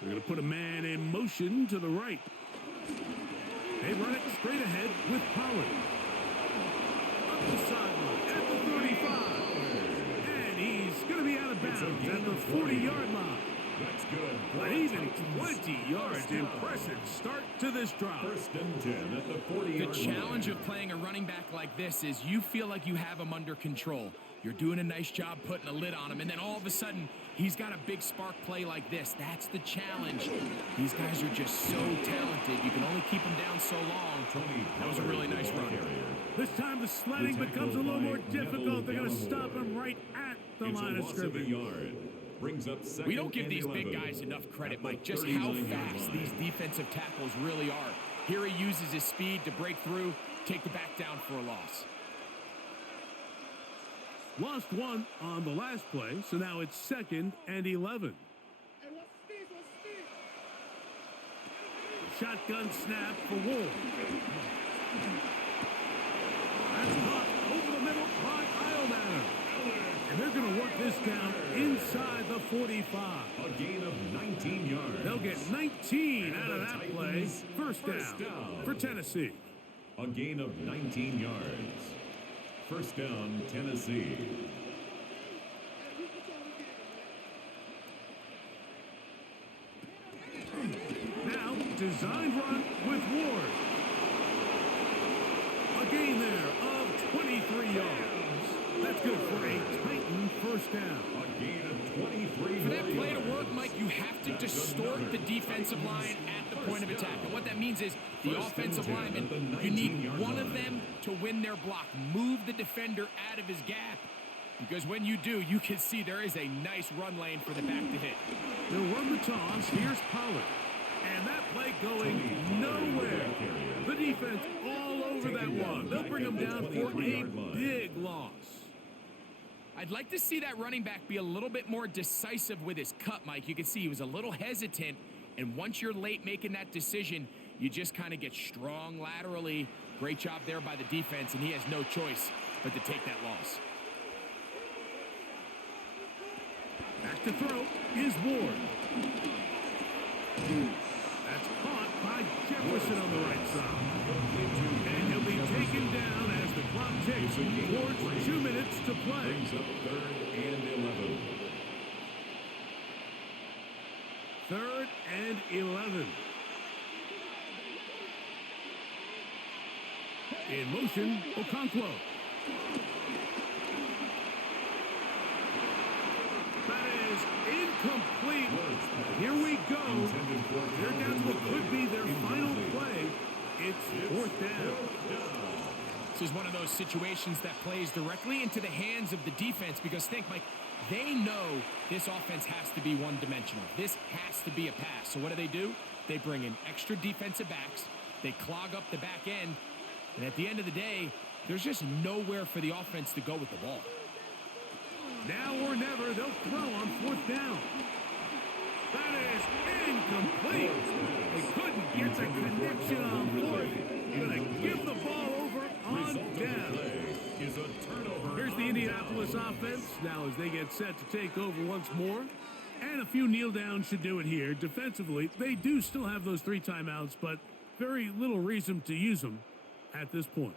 They're going to put a man in motion to the right. They run it straight ahead with Pollard. Up the sideline at the 35. And he's going to be out of bounds at the 40-yard line. That's good. But even 20 yards, impressive start to this drive. 1st and 10 at the 40-yard The challenge of playing a running back like this is you feel like you have him under control. You're doing a nice job putting a lid on him, and then all of a sudden, he's got a big spark play like this. That's the challenge. These guys are just so talented. You can only keep them down so long. That was a really nice run. This time the sledding becomes a little more difficult. They're going to stop him right at the line of scrimmage. We don't give these big guys enough credit, Mike, just how fast these defensive tackles really are. Here he uses his speed to break through, take the back down for a loss. Lost 1 on the last play, so now it's 2nd and 11. Shotgun snap for Ward. That's caught over the middle by Eilmatter. And they're going to work this down inside the 45. A gain of 19 yards. They'll get 19 out of that play. First down for Tennessee. A gain of 19 yards. 1st down, Tennessee. Now, design run with Ward. A gain there of 23 yards. That's good for a Titan 1st down. A gain of 23 For that play to work, Mike, you have to distort the defensive line at the point of attack. And what that means is the offensive lineman, you need one of them to win their block. Move the defender out of his gap. Because when you do, you can see there is a nice run lane for the back to hit. They'll run the toss. Here's Pollard. And that play going nowhere. The defense all over that one. They'll bring them down for a big loss. I'd like to see that running back be a little bit more decisive with his cut, Mike. You can see he was a little hesitant, and once you're late making that decision, you just kind of get strong laterally. Great job there by the defense, and he has no choice but to take that loss. Back to throw is Ward. That's caught by Jefferson on the right side. And he'll be taken down as the clock ticks towards 2 minutes to play. Brings up 3rd and 11. 3rd and 11. In motion, Okonkwo. That is incomplete. Here we go. They're down to what could be their final play. It's 4th down. This is one of those situations that plays directly into the hands of the defense because think, Mike, they know this offense has to be one-dimensional. This has to be a pass. So what do? They bring in extra defensive backs. They clog up the back end. And at the end of the day, there's just nowhere for the offense to go with the ball. Now or never, they'll throw on 4th down. That is incomplete. They couldn't get the connection on 4th. Going to give the ball over on down. Here's the Indianapolis offense now as they get set to take over once more. And a few kneel downs should do it here. Defensively, they do still have those 3 timeouts, but very little reason to use them at this point.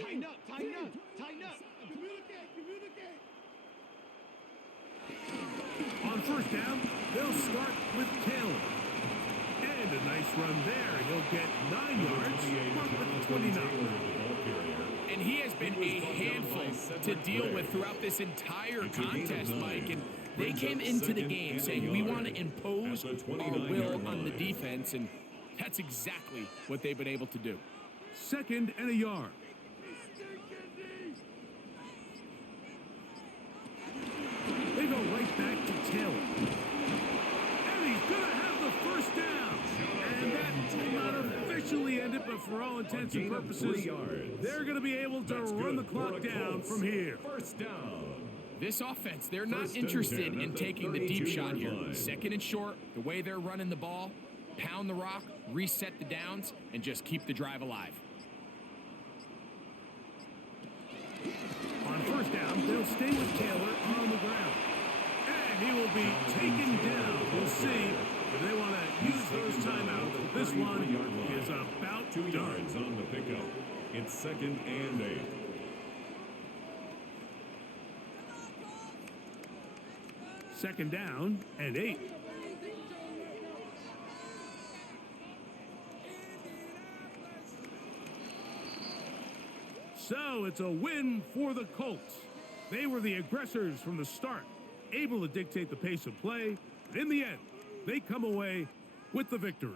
Tighten up, tighten up, tighten up. Communicate. On 1st down, they'll start with Taylor. And a nice run there. He'll get 9 yards, marked with 29. And he has been a handful to deal with throughout this entire contest, Mike. And they came into the game saying, we want to impose our will on the defense. And that's exactly what they've been able to do. 2nd and a yard. They go right back to Taylor. And he's going to have the 1st down. And that will not officially end it, but for all intents and purposes, they're going to be able to run the clock down from here. 1st down. This offense, they're not interested in taking the deep shot here. 2nd and short, the way they're running the ball, pound the rock, reset the downs, and just keep the drive alive. On 1st down, they'll stay with Taylor on the ground. And he will be taken down. We'll see if they want to use those timeouts. This one is about 2 yards on the pickup. It's 2nd and 8. Second down and 8. So it's a win for the Colts. They were the aggressors from the start, able to dictate the pace of play. And in the end, they come away with the victory.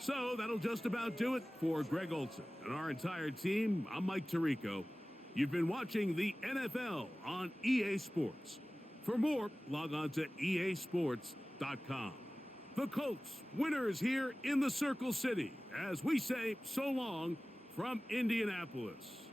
So that'll just about do it for Greg Olson and our entire team. I'm Mike Tirico. You've been watching the NFL on EA Sports. For more, log on to easports.com. The Colts, winners here in the Circle City, as we say so long from Indianapolis.